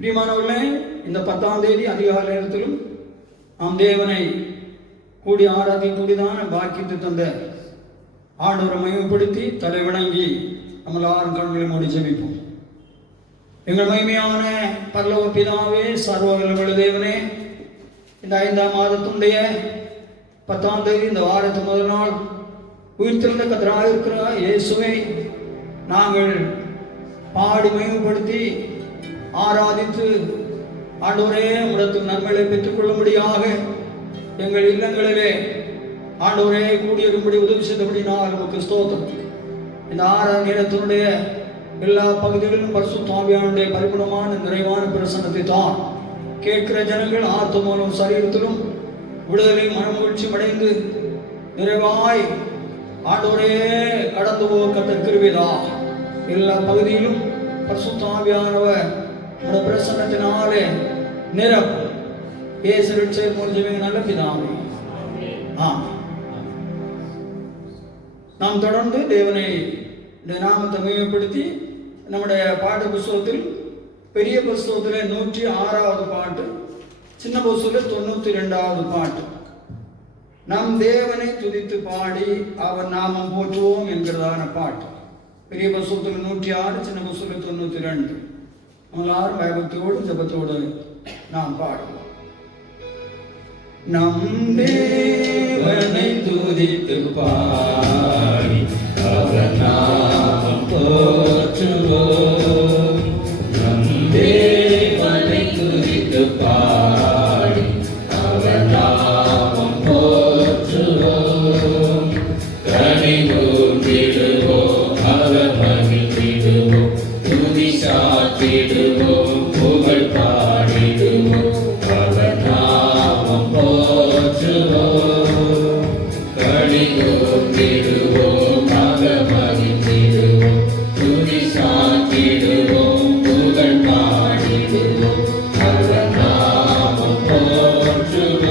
பிரியமானவர்களே, இந்த 10ஆம் தேதி அதிகாலை நேரத்திலும் நாம் தேவனை கூடி ஆராதிக்கூடியதான பாக்கியத்தை தந்த ஆண்டவரை மகிமைப்படுத்தி தலை வணங்கி நம்ம எல்லாரும் கண்களை மூடி ஜெபிப்போம். எங்கள் மகிமையான பரலோக பிதாவே, சர்வ வல்லமையுள்ள தேவனே, இந்த 5ஆம் மாதத்தினுடைய 10ஆம் தேதி இந்த வாரத்து முதல் நாள் உயிர்த்தெழுந்த கர்த்தராக இருக்கிற இயேசுவை நாங்கள் பாடி மகிமைப்படுத்தி ஆராதித்து ஆண்டவரே உம்மிடத்தில் நன்மைகளை பெற்றுக்கொள்ளும்படியாக எங்கள் இல்லங்களிலே ஆண்டவரே கூடியிருக்கும்படி உதவி செய்தபடினால் உமக்கு ஸ்தோத்திரம். இந்த ஆறாம் நேரத்தினுடைய எல்லா பகுதிகளிலும் பரிசுத்த ஆவியானுடைய பரிபூர்ணமான நிறைவான பிரசன்னத்தை தான் கேட்கிற ஜனங்கள் ஆத்துமாவும் சரீரத்திலும் விடுதலை மனமகிழ்ச்சி அடைந்து நிறைவாய் ஆண்டவரே கடந்து போக கர்த்தர் கிருபைதா. எல்லா பகுதியிலும் பரிசுத்த ஆவியானவர் உடைய பிரசன்னத்தினாலே நிரப்பும். இயேசுவின் செயல் ஜெபங்க நல்ல பிதாவே. நாம் தொடர்ந்து தேவனை நாமத்தை மகிமைப்படுத்தி நம்முடைய பாட்டு புஸ்தகத்தில் பெரிய புஸ்தகத்தில் 106வது பாட்டு, சின்ன புஸ்தகத்தில் 92வது பாட்டு, நம் தேவனை துதித்து பாடி அவர் நாமம் போற்றுவோம் என்கிறதான பாட்டு. பெரிய புஸ்தகத்தில் 106, சின்ன புஸ்தகத்தில் 92. எல்லாரும் பயபக்தியோடு ஜபத்தோடு நாம் பாடுவோம். நம் தேவனை துதித்து பாடி அவர் நாமம் போற்றுவோம். நம் தேவனை துதித்து பாடி அவர் நாமம் போற்றுவோம். கனிவுற்றிடுவோம், அவர் மகிழ்ந்திடுவோம், துதி சாற்றிடுவோம், புகழ் பாடிடுவோம், அவர் நாமம் போற்றுவோம். கனிவுற்றிடுவோம், அவர் மகிழ்ந்திடுவோம், துதி சாற்றிடுவோம், புகழ் பாடிடுவோம், அவர் நாமம் போற்றுவோம்.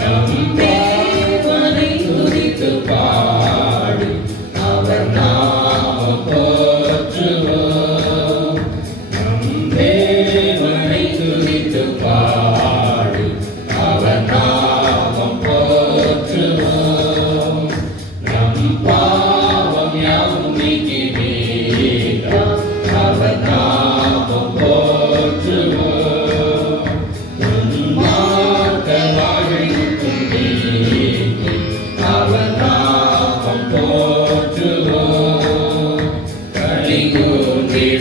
நம் தேவனை துதித்து பாடி அவர் நாமம் போற்றுவோம். நம் தேவனை துதித்து பாடி அவர் நாமம் போற்றுவோம். நம் பாவம் யாவும் நீக்கி மீட்டார் அவர் நாமம் போற்றுவோம். துன்மார்க்க வாழ்வுக்கும் நீக்கி அவர் நாமம் போற்றுவோம். கலிகூர்ந்திடுவோம்,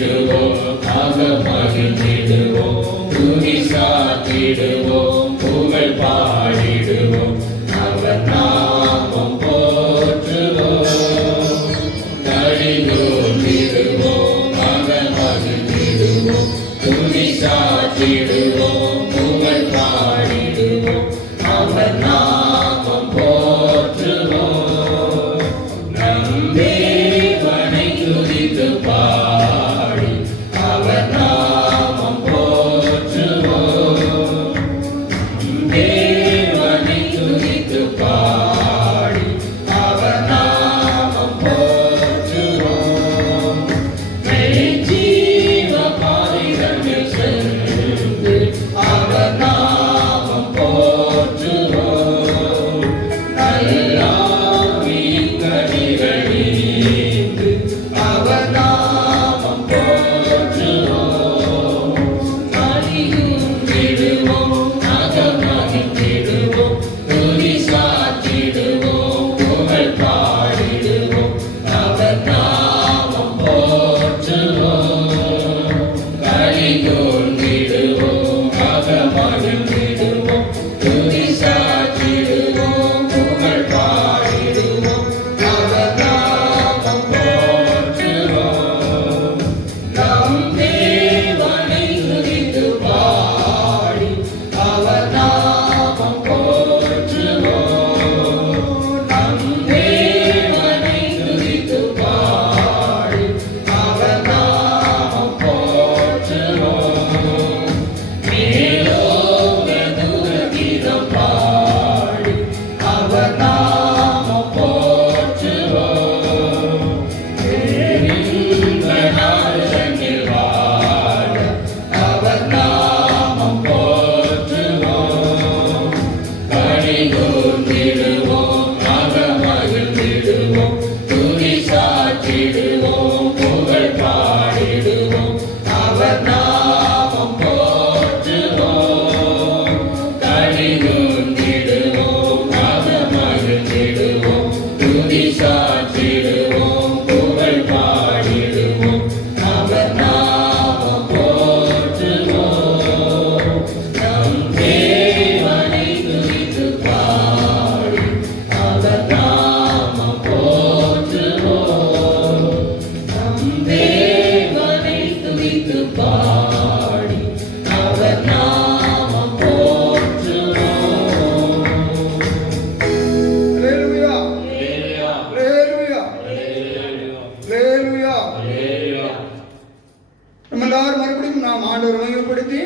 அவர் மகிழ்ந்திடுவோம், துதி சாற்றிடுவோம், புகழ் பாடிடுவோம், அவர் நாமம் போற்றுவோம். சாற்றிடுவோம், புகழ் பாடிடுவோம், அவர் நாமம் போற்றுவோம். நம் தேவனை துதித்து பாடி அவர் நாமம் போற்றுவோம். நம் தேவனை துதித்து பாடி அவர் நாமம் போற்றுவோம். அல்லேலூயா, அல்லேலூயா, அல்லேலூயா. நம்ம எல்லாரும் மறுபடியும் நாம் ஆண்டவர் மையப்படுத்தி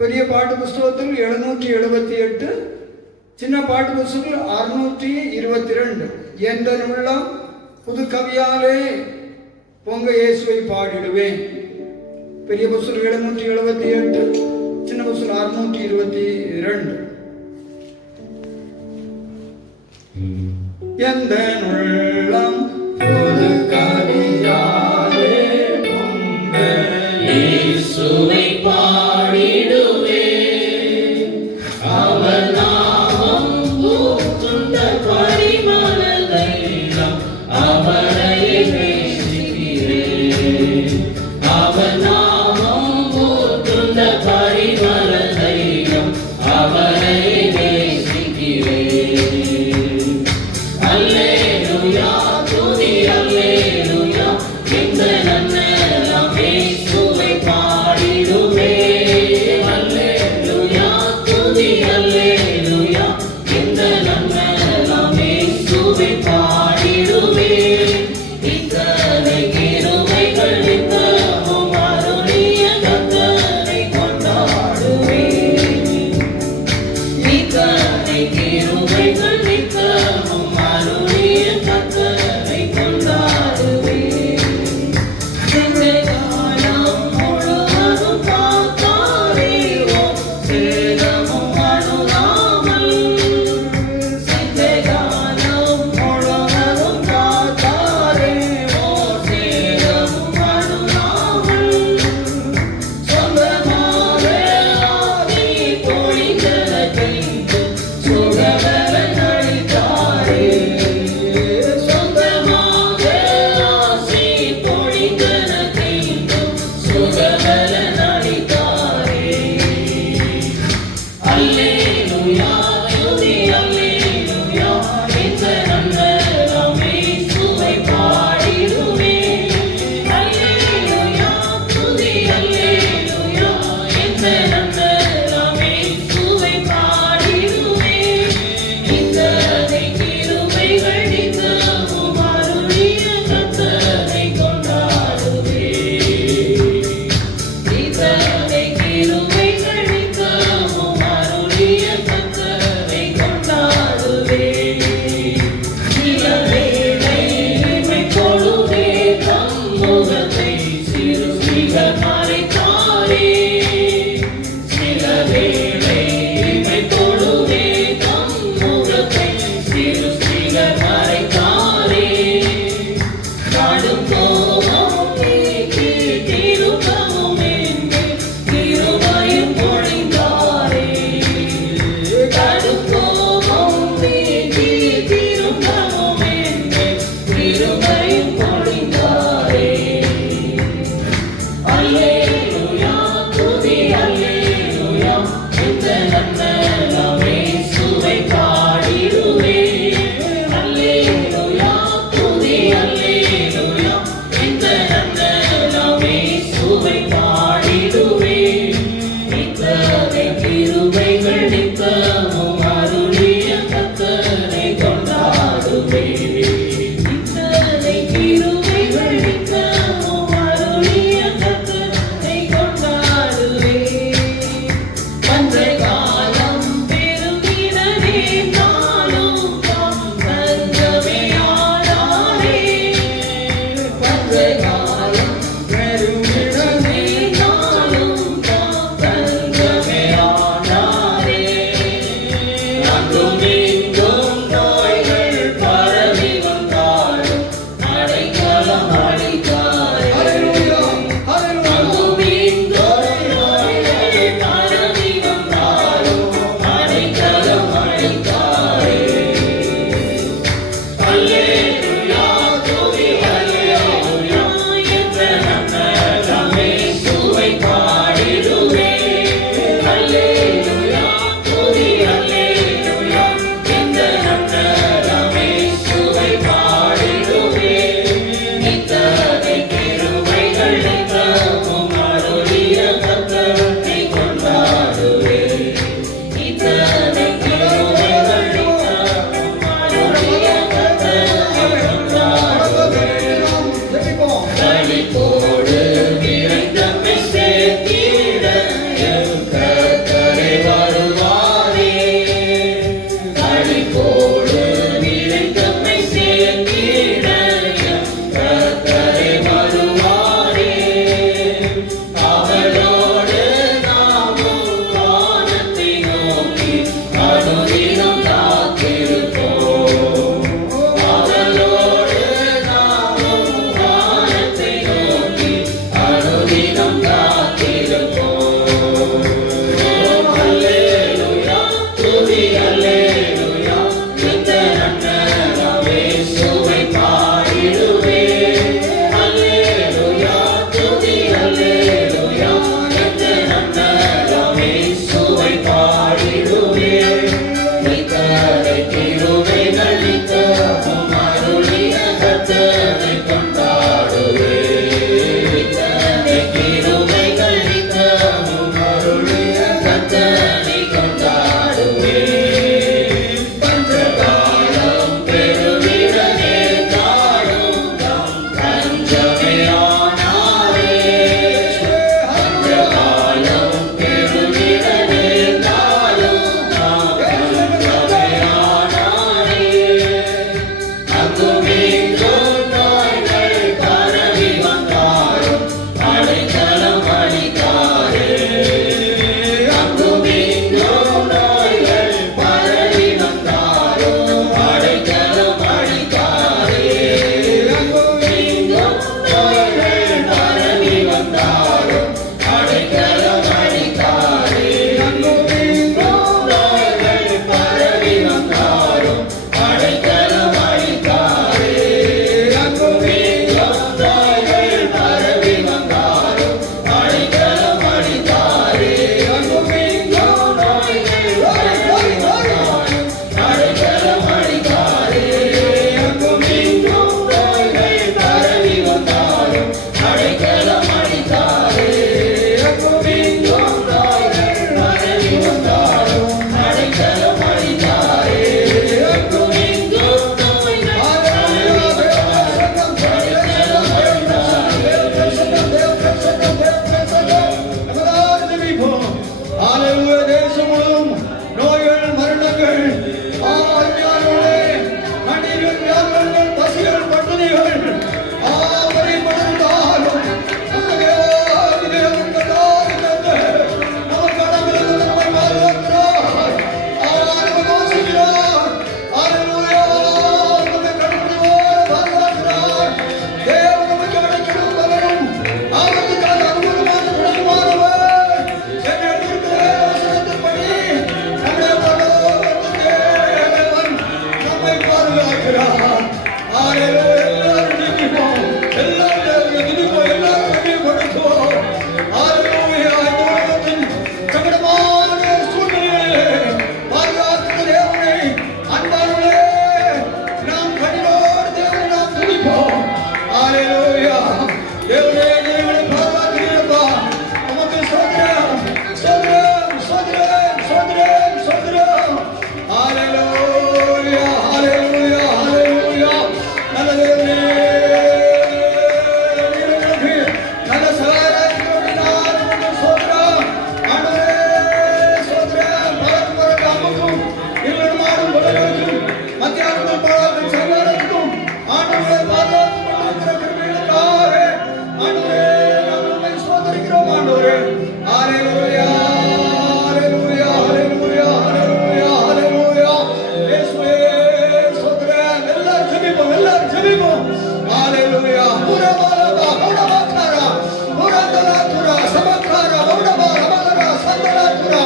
பெரிய பாட்டு புஸ்தகத்தில் 778, சின்ன பாட்டு புஸ்தகத்தில் 622 என்ற உள்ளம் புது கவியாலே பொங்க இயேசுவை பாடிடுவேன். பெரிய புஸ்தகம் 778, சின்ன புஸ்தகம் 622. எந்த உள்ளம் புது கவியாலே பொங்க இயேசுவை பாடிடுவே, அவர் நாமம் ஊற்றுண்ட பரிமள தைலம், அவரை நேசிக்கிறேன். அவர் நாமம் ஊற்றுண்ட பரிமள தைலம், அவரை நேசிக்கிறேன். அல்லேலூயா, துதி அல்லேலூயா, இந்த நன்னெல்லாம் இயேசுவை பாடிடுவே. அல்லேலூயா, துதி அல்லேலூயா, இந்த நன்னெல்லாம் இயேசுவை பாடிடுவே. இத்தனை கிருபைகள் நித்தமும் அருளிய கர்த்தரை கொண்டாடுவே. இத்தனை கிருபைகள் நித்தமும் அருளிய தேவனே எங்களை பாதுகாக்கிறீரப்பா. உமக்கு ஸ்தோத்திரம், ஸ்தோத்திரம், ஸ்தோத்திரம், ஸ்தோத்திரம், ஸ்தோத்திரம். ஹalleluya, ஹalleluya, ஹalleluya. நல்ல தேவனே, நீருக்கு நல்ல சகாயத்தோடு உமக்கு ஸ்தோத்திரம். ஆண்டவரே ஸ்தோத்திரம். பரமபுரத்து அம்முக்கும் இருளுமாடும் உலகிற்கும் மத்தியானத்தில் பாழாக்கும் சகலருக்கும் ஆண்டவரே பாதுகாத்து கொண்டிருக்கிற கிருபைகளுக்காக ஆண்டவரே நாங்கள் உம்மை ஸ்தோத்திரிக்கிறோம் ஆண்டவரே. ஹalleluya, ஹalleluya, ஹalleluya, ஹalleluya, ஹalleluya. இயேசுவே ஸ்தோத்திரம். எல்லாரும் ஜெபிப்போம், எல்லாரும் ஜெபிப்போம். ஹalleluya. புரவாலா புரவாக்காரா புரந்தலாத்துரா சமக்காரா புரவாலா மலரா சந்தலாத்துரா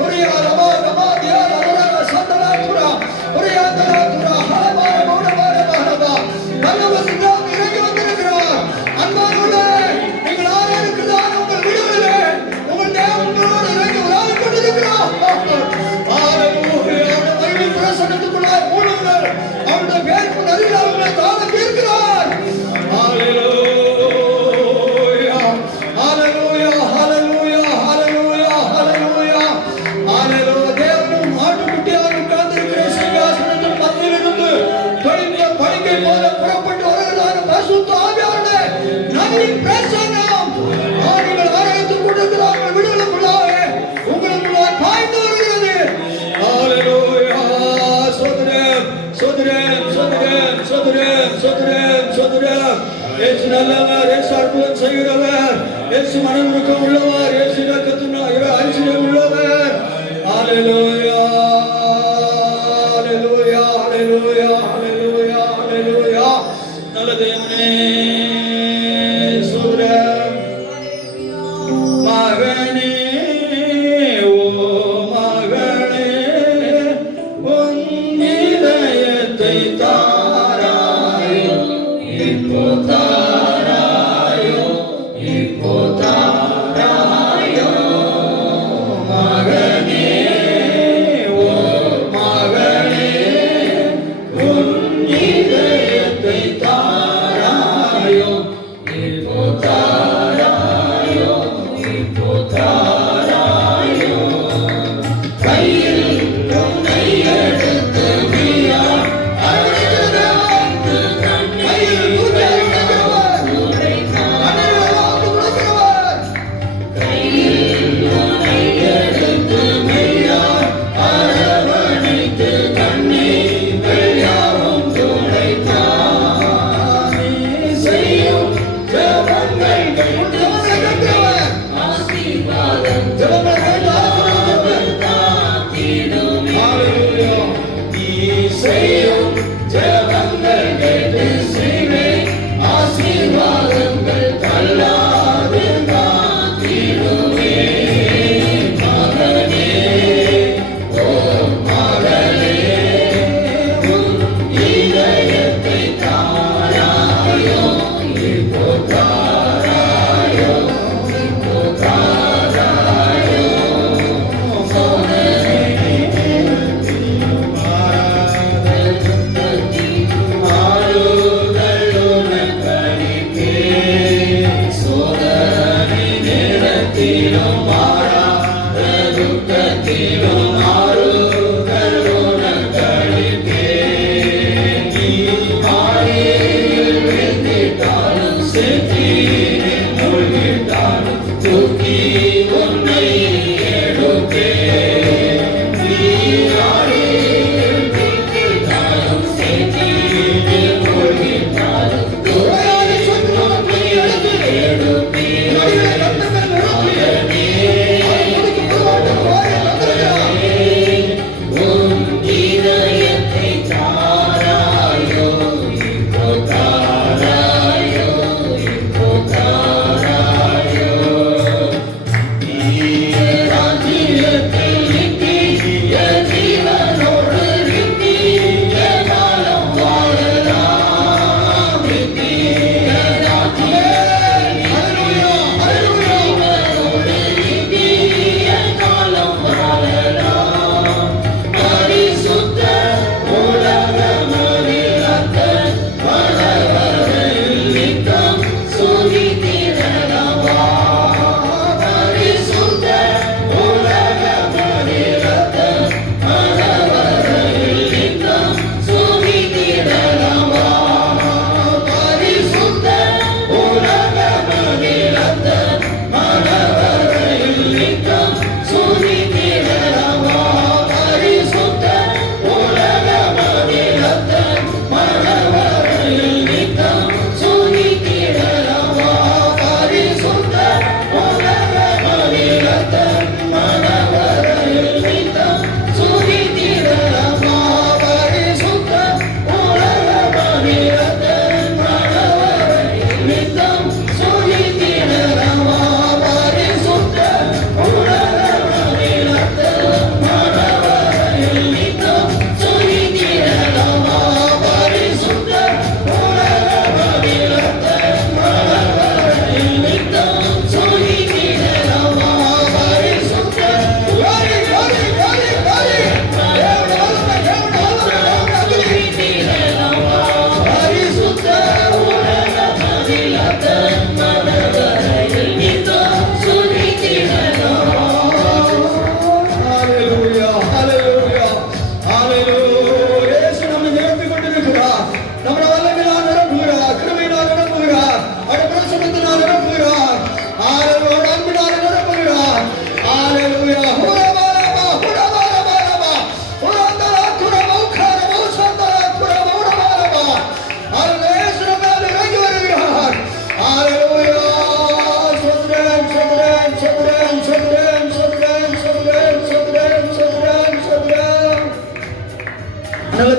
புரியா ரமா ரமா தியா ரமா சந்தலாத்துரா புரியா தலாத்துரா ஹலமார புரவாலா மலரா நல்லவருங்க இறங்கி வந்திருக்கிறார். அன்பானவர்களே, நீங்கள் யாரா இருக்கிறார் உங்கள் வீடுகளிலே உங்கள் தேவனோடு இறங்கி உலாவிக் கொண்டிருக்கிறார். ஹalleluya. அவருடைய பிரசன்னத்துக்குள்ளாக மூடுங்கள். அவருடைய பேருக்கு நடுவில் அவர்களை தாழ தீர்க்கிறார். ஹalleluya, ஹalleluya, ஹalleluya, ஹalleluya, ஹalleluya, ஹalleluya. தேவனும் ஆட்டுக்குட்டியாக உட்கார்ந்திருக்கிற சிங்காசனத்தின் மத்தியிலிருந்து தொழிந்த பளிங்கை போல புறப்பட்டு வருகிறதான பரிசுத்த ஆவியானவருடைய நதியின் பிரசன்னம் ஆவிகள் ஆராய்த்துக் கொண்டிருக்கிறார்கள். விடுதலுக்குள்ளாக உங்களுக்குள்ளாக பாய்ந்து வருகிறது. ஹalleluya. ஸ்தோத்திரம், ஸ்தோத்திரம், ஸ்தோத்திரம், ஸ்தோத்திரம், ஸ்தோத்திரம், ஸ்தோத்திரம். இயேசு நல்லவர், இயேசு அற்புதம் செய்கிறவர், இயேசு மனதுருக்கம் உள்ளவர், இயேசு இரக்கத்தின் ஐஸ்வர்யம் உள்ளவர். ஹalleluya, ஹalleluya, ஹalleluya, ஹalleluya, ஹalleluya. நல்ல தேவனே ஸ்தோத்திரம். மகனே ஓ மகனே உன் இதயத்தை தாராயோ இப்போ தாராயோ இப்போ தாராயோ. மகனே ஓ மகனே உன் இதயத்தை தாராயோ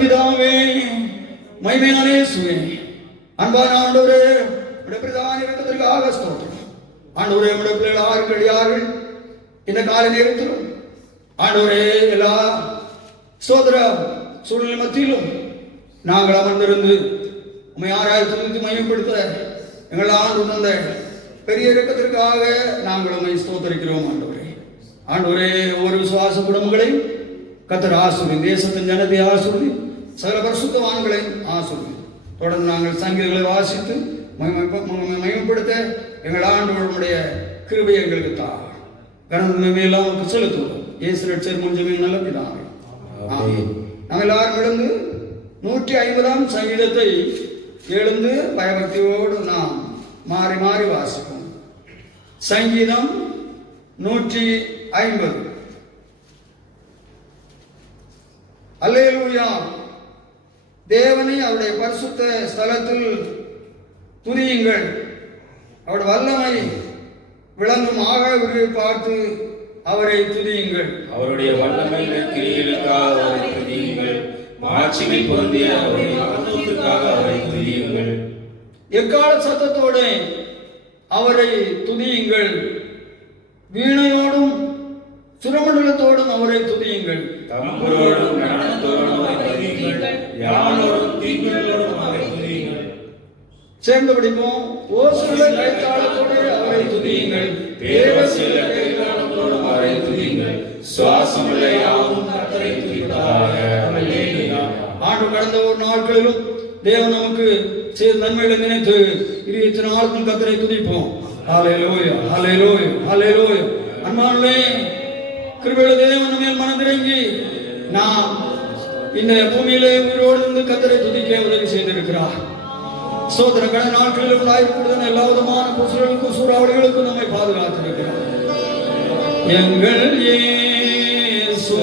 பிதாவே, மகிமையான இயேசுவே, அன்பான ஆண்டவரே, உம்முடைய பிரதான இரக்கத்திற்காக ஸ்தோத்திரம். ஆண்டவரே, உம்முடைய பிள்ளைகள் யார்கள் இந்த கால நேரத்திலும் ஆண்டவரே எல்லா ஸ்தோத்திர சூழ்நிலை மத்தியிலும் நாங்கள் அமர்ந்திருந்து உம்மை ஆராய்ச்சி மையப்படுத்த எங்கள் ஆண்டு தந்த பெரிய இரக்கத்திற்காக நாங்கள் உம்மை ஸ்தோத்தரிக்கிறோம். ஆண்டவரே ஒரு விசுவாச குடும்பங்களையும் கர்த்தர் ஆசீர்வதி, தேசத்தின் ஜனத்தை ஆசீர்வதி, சகல பரிசுத்தவான்களையும் ஆசீர்வதி. தொடர்ந்து நாங்கள் சங்கீதங்களை வாசித்து மகிமைப்படுத்த எங்கள் ஆண்டவருடைய கிருபையை எங்களுக்கு தார். கனமையெல்லாம் நமக்கு செலுத்துவோம். இயேசு ரட்சகர் மூலமாக நல்ல பிதாவே. நாம் எல்லாரும் எழுந்து 150ஆம் சங்கீதத்தை எழுந்து பயபக்தியோடு நாம் மாறி மாறி வாசிப்போம். சங்கீதம் 150. அல்லேலூயா. தேவனை அவருடைய பரிசுத்த ஸ்தலத்தில் துதியுங்கள். அவருடைய வல்லமை விளங்கும் ஆகாயத்தை பார்த்து அவரை துதியுங்கள். அவருடைய வல்லமை கிரியைகளுக்காக அவரை துதியுங்கள். மாட்சிமை பொருந்திய அவருடைய மகத்துவத்துக்காக அவரை துதியுங்கள். எக்கால சத்தத்தோடு அவரை துதியுங்கள். வீணையோடும் சுரமண்டலத்தோடும் அவரை துதியுங்கள். தம்புரோடும் நடனத்தோடும் அவரை துதியுங்கள். யானோடும் தீங்குகளோடும் அவரை துதியுங்கள். சேர்ந்து படிப்போம். ஓசுல கைத்தாளத்தோடு அவரை துதியுங்கள். தேவசில கைத்தாளத்தோடும் அவரை துதியுங்கள். சுவாசமுள்ள யாவும் கர்த்தரை துதிப்பதாக. அல்லேலூயா. ஆண்டு கடந்த ஒரு நாட்களிலும் தேவன் நமக்கு செய்த நன்மைகளை நினைத்து 24 நாளுக்கும் கர்த்தரை துதிப்போம். ஹல்லேலூயா, ஹல்லேலூயா, ஹல்லேலூயா. அன்பானவர்களே, கிருபையுள்ள தேவன் நம்மேல் மனதிறங்கி நாம் இந்த பூமியிலே உயிரோடு இருந்து கர்த்தரை துதிக்க உதவி செய்திருக்கிறார். சோதர கடந்த நாட்களில் உண்டாயிருக்கிற எல்லா விதமான கொசுகளுக்கும் சூறாவளிகளுக்கும் நம்மை பாதுகாத்திருக்கிறார். எங்கள் இயேசு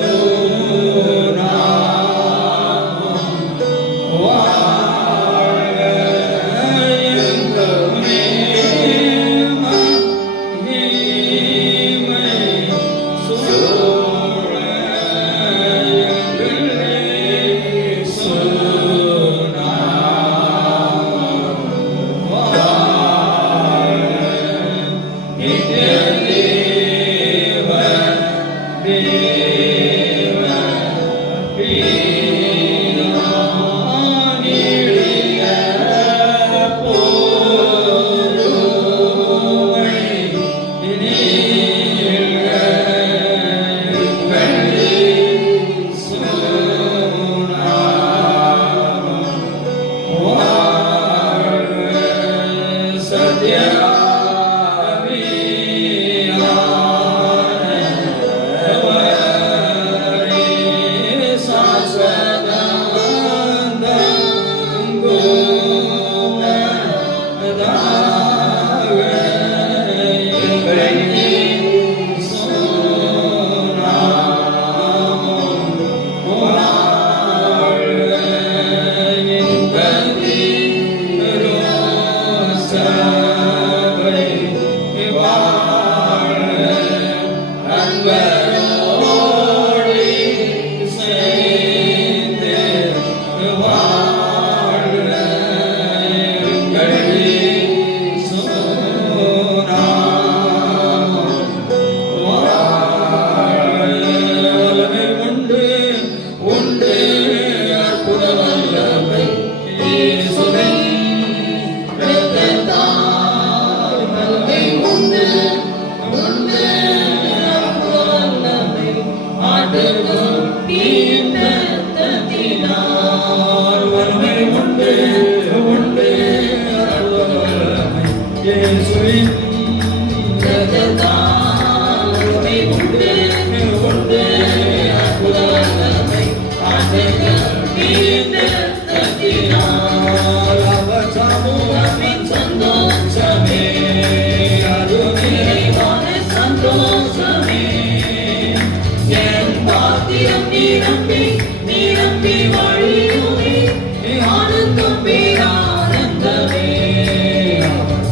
ஆனந்தமே,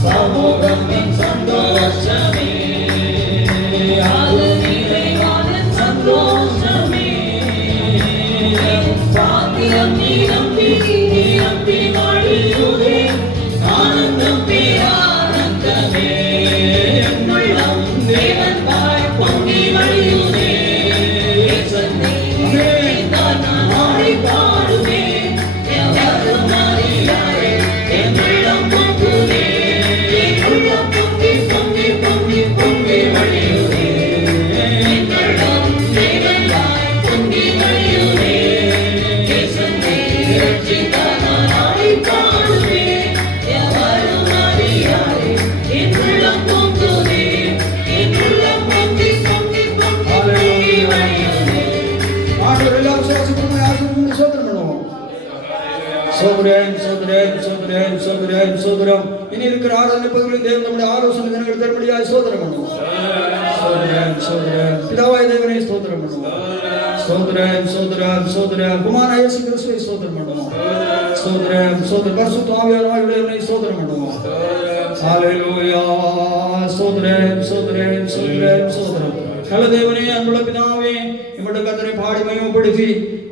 சமூகம் சோதரன் சோதரன் சோதரன் சோதரன் சோதரம். இனி இருக்கிற ஆராதனை பகுதியில் தேவன் நம்முடைய ஆலோசனை தினங்கள் தரும்படியாக சோதரம் பண்ணுவோம். சோதரன் சோதரன் பிதாவாய் தேவனை ஸ்தோத்திரம் பண்ணுவோம். சோதரன் சோதரன் சோதரன் குமாரன் இயேசு கிறிஸ்துவை ஸ்தோத்திரம் பண்ணுவோம். சோதரன் சோதரன் பரிசுத்த ஆவியானவரை ஸ்தோத்திரம் பண்ணுவோம். ஹல்லேலூயா. சோதரன் சோதரன் சோதரன் சோதரம். நல்ல தேவனே, அன்புள்ள பிதாவே, இவருடைய கர்த்தரை பாடி மகிமைப்படுத்தி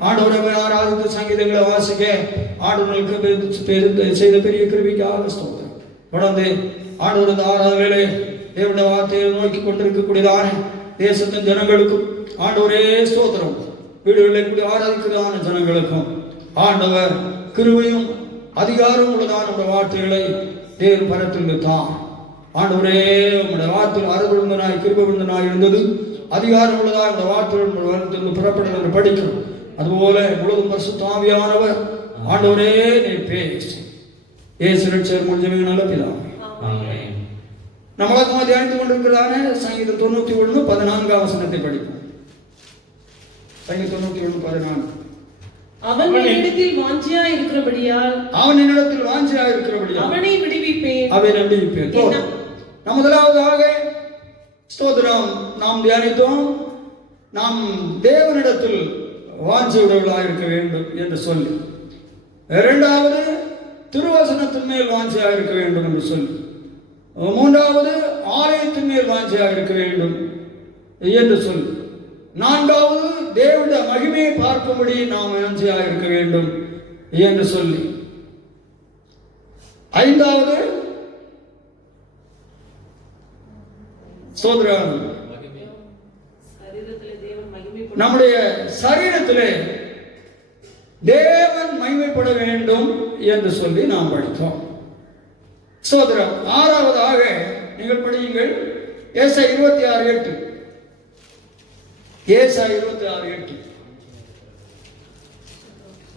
ஆண்டவரை ஆராதித்து சங்கீதங்களை வாசிக்க ஆண்டவர்களுக்கு செய்த பெரிய கிருபைக்காக ஸ்தோத்திரம். தொடர்ந்து ஆண்டவரது ஆராதனையிலே தேவனுடைய வார்த்தையை நோக்கி கொண்டிருக்கக்கூடியதான தேசத்தின் ஜனங்களுக்கும் ஆண்டவரே ஸ்தோத்திரம். வீடுகளில் கூடி ஆராதிக்கிறதான ஜனங்களுக்கும் ஆண்டவர் கிருபையும் அதிகாரம் உள்ளதான வார்த்தைகளை தேவன் பரத்தில் தான். ஆண்டவரே, உங்களுடைய வார்த்தையில் அருள்வந்தனாய் கிருபை இருந்தது, அதிகாரம் உள்ளதாக இந்த வார்த்தைகள் புறப்படுகிறது படிக்கணும். அதுபோல முழுவதும் பரிசுத்த ஆவியானவர் ஆண்டவரே நீர் பேசி இயேசு ரட்சகர் முடிஞ்சவங்க நல்ல பிதாவே. நம்மளாக தியானித்துக் கொண்டிருக்கிறதான சங்கீதம் 91:14 வசனத்தை படிப்போம். சங்கீதம் 91:14. அவன் என்னிடத்தில் வாஞ்சியா இருக்கிறபடியால் அவனை விடுவிப்பேன். முதலாவதாக ஸ்தோத்திரம் நாம் தியானித்தோம். நாம் தேவனிடத்தில் வாஞ்சையுடையவர்களாக இருக்க வேண்டும் என்று சொல்லி, இரண்டாவது திருவசனத்தின் மேல் வாஞ்சையாக இருக்க வேண்டும் என்று சொல்லி, மூன்றாவது ஆலயத்தின் மேல் வாஞ்சையாக இருக்க வேண்டும் என்று சொல்லி, நான்காவது தேவனுடைய மகிமையை பார்க்கும்படி நாம் வாஞ்சையாக இருக்க வேண்டும் என்று சொல்லி, ஐந்தாவது சோதரன் நம்முடைய சரீரத்திலே தேவன் மகிமைப்பட வேண்டும் என்று சொல்லி நாம் படித்தோம். சோதரம் ஆறாவதாக நீங்கள் படியுங்கள். ஏசாயா 26:8. ஏசாயா 26:8.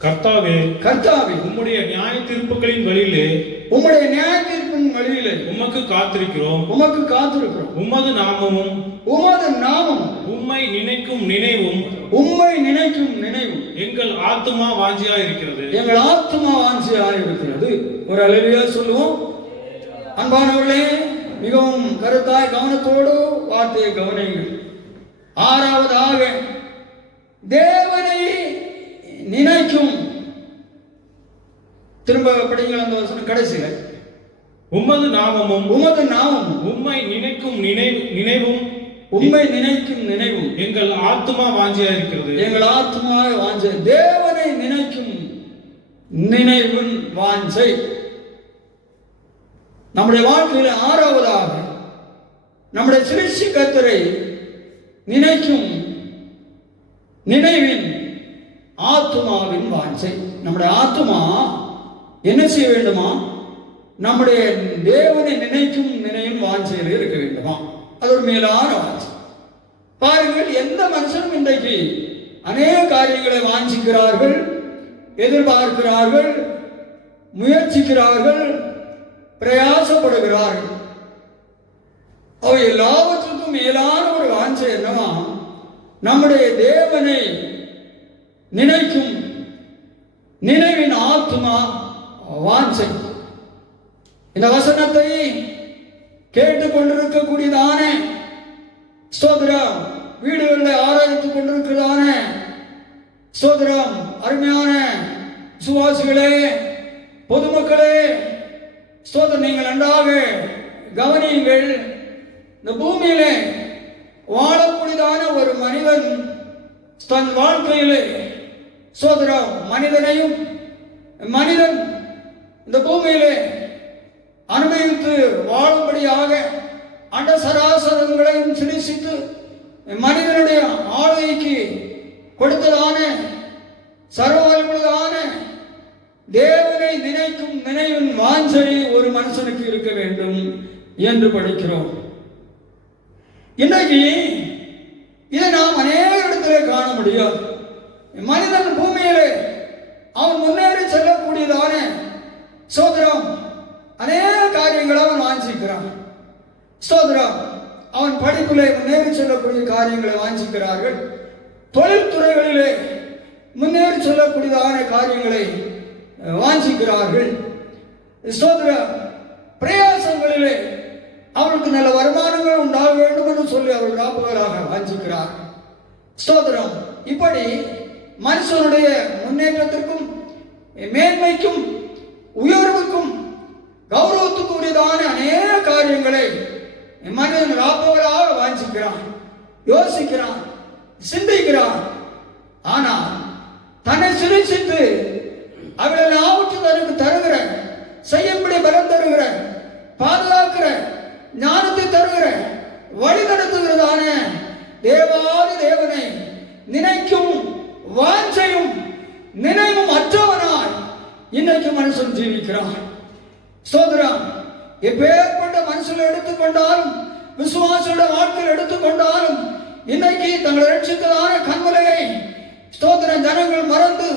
கர்த்தாவே உம்முடைய நியாய தீர்ப்புகளின் வழியிலே உமக்கு காத்திருக்கிறோம். உமது நாமமும் உம்மை நினைக்கும் நினைவும் எங்கள் ஆத்துமா வாஞ்சியா இருக்கிறது. ஒரு அல்லேலூயா சொல்லுவோம். அன்பானவர்களே, மிகவும் கருத்தாய் கவனத்தோடு வார்த்தையை கவனியுங்கள். ஆறாவதாக தேவனை நினைக்கும், திரும்ப படிங்கள் அந்த வசனம் கடைசியில, உமது நாமமும் உம்மை நினைக்கும் நினைவும் எங்கள் ஆத்துமா வாஞ்சியா இருக்கிறது. தேவனை நினைக்கும் நினைவின் வாஞ்சை நம்முடைய வாழ்க்கையில். ஆறாவதாக நம்முடைய சிருஷ்டி கர்த்தரை நினைக்கும் நினைவின் ஆத்துமாவின் வாஞ்சை. நம்முடைய ஆத்துமா என்ன செய்ய வேண்டுமா? நம்முடைய தேவனை நினைக்கும் நினைவின் வாஞ்சையில் இருக்க வேண்டுமா? அது ஒரு மேலான வாஞ்சை. பாருங்கள், எந்த மனுஷனும் இன்றைக்கு அநேக காரியங்களை வாஞ்சிக்கிறார்கள், எதிர்பார்க்கிறார்கள், முயற்சிக்கிறார்கள், பிரயாசப்படுகிறார்கள். அவை எல்லாவற்றுக்கும் மேலான ஒரு வாஞ்சை என்னவா? நம்முடைய தேவனை நினைக்கும் நினைவின் ஆத்மா வாஞ்சை. இந்த வசனத்தை கேட்டுக் கொண்டிருக்கக்கூடியதான ஸ்தோத்திரம், வீடுகளில் ஆராய்த்துக் கொண்டிருக்கிறதான ஸ்தோத்திரம், அருமையான சுவாசிகளே, பொதுமக்களே, ஸ்தோத்திரம், நீங்கள் நன்றாக கவனியுங்கள். இந்த பூமியிலே வாழக்கூடியதான ஒரு மனிதன் தன் வாழ்க்கையிலே ஸ்தோத்திரம் மனிதனையும் மனிதன் இந்த பூமியிலே அனுபவித்து வாழும்படியாக அண்ட சராசரங்களையும் சிருஷ்டித்து மனிதனுடைய ஆளுகைக்கு கொடுத்ததான சர்வவல்லமையுள்ளதான தேவனை நினைக்கும் நினைவின் வாஞ்சை ஒரு மனுஷனுக்கு இருக்க வேண்டும் என்று படிக்கிறோம். இன்றைக்கு இதை நாம் அநேக இடத்திலே காண முடியாது. மனிதன் பூமியிலே அவன் முன்னேறி செல்லக்கூடியதான சோதரம் அநேக காரியங்களை அவன் வாஞ்சிக்கிறான். சோதரம் அவன் படிப்பிலே முன்னேறி செல்லக்கூடிய காரியங்களை வாஞ்சிக்கிறார்கள். தொழில்துறைகளிலே முன்னேறி செல்லக்கூடியதான காரியங்களை வாஞ்சிக்கிறார்கள். ஸ்தோத்திரம். பிரயாசங்களிலே அவர்களுக்கு நல்ல வருமானங்கள் உண்டாக வேண்டும் என்று சொல்லி அவர்கள் ராப்பகலாக வாஞ்சிக்கிறார்கள். ஸ்தோத்திரம். இப்படி மனுஷனுடைய முன்னேற்றத்திற்கும் மேன்மைக்கும் உயர்வுக்கும் கௌரவத்துக்கு உரியதான அநேக காரியங்களை மனிதன் ராப்பகலாக வாஞ்சிக்கிறான், யோசிக்கிறான், சிந்திக்கிறான். ஆனால் தன்னை சிரிச்சித்து அவளை ஆவுற்று தனக்கு தருகிற, செய்யும்படி பலம் தருகிற, பாதுகாக்கிற, ஞானத்தை தருகிற, வழி நடத்துகிறதான தேவாதி தேவனை நினைக்கும் வாஞ்சையும் நினைவும் அற்றவனாய் இன்னைக்கு மனுஷன் ஜீவிக்கிறான். ஸ்தோத்திரம். எப்பேற்பட்ட மனுஷனை எடுத்துக்கொண்டாலும், விசுவாசோட வாழ்க்கையில் எடுத்துக்கொண்டாலும், இன்னைக்கு தங்களை ரட்சித்ததான கண்மலையை ஸ்தோத்திரம் ஜனங்கள் மறந்து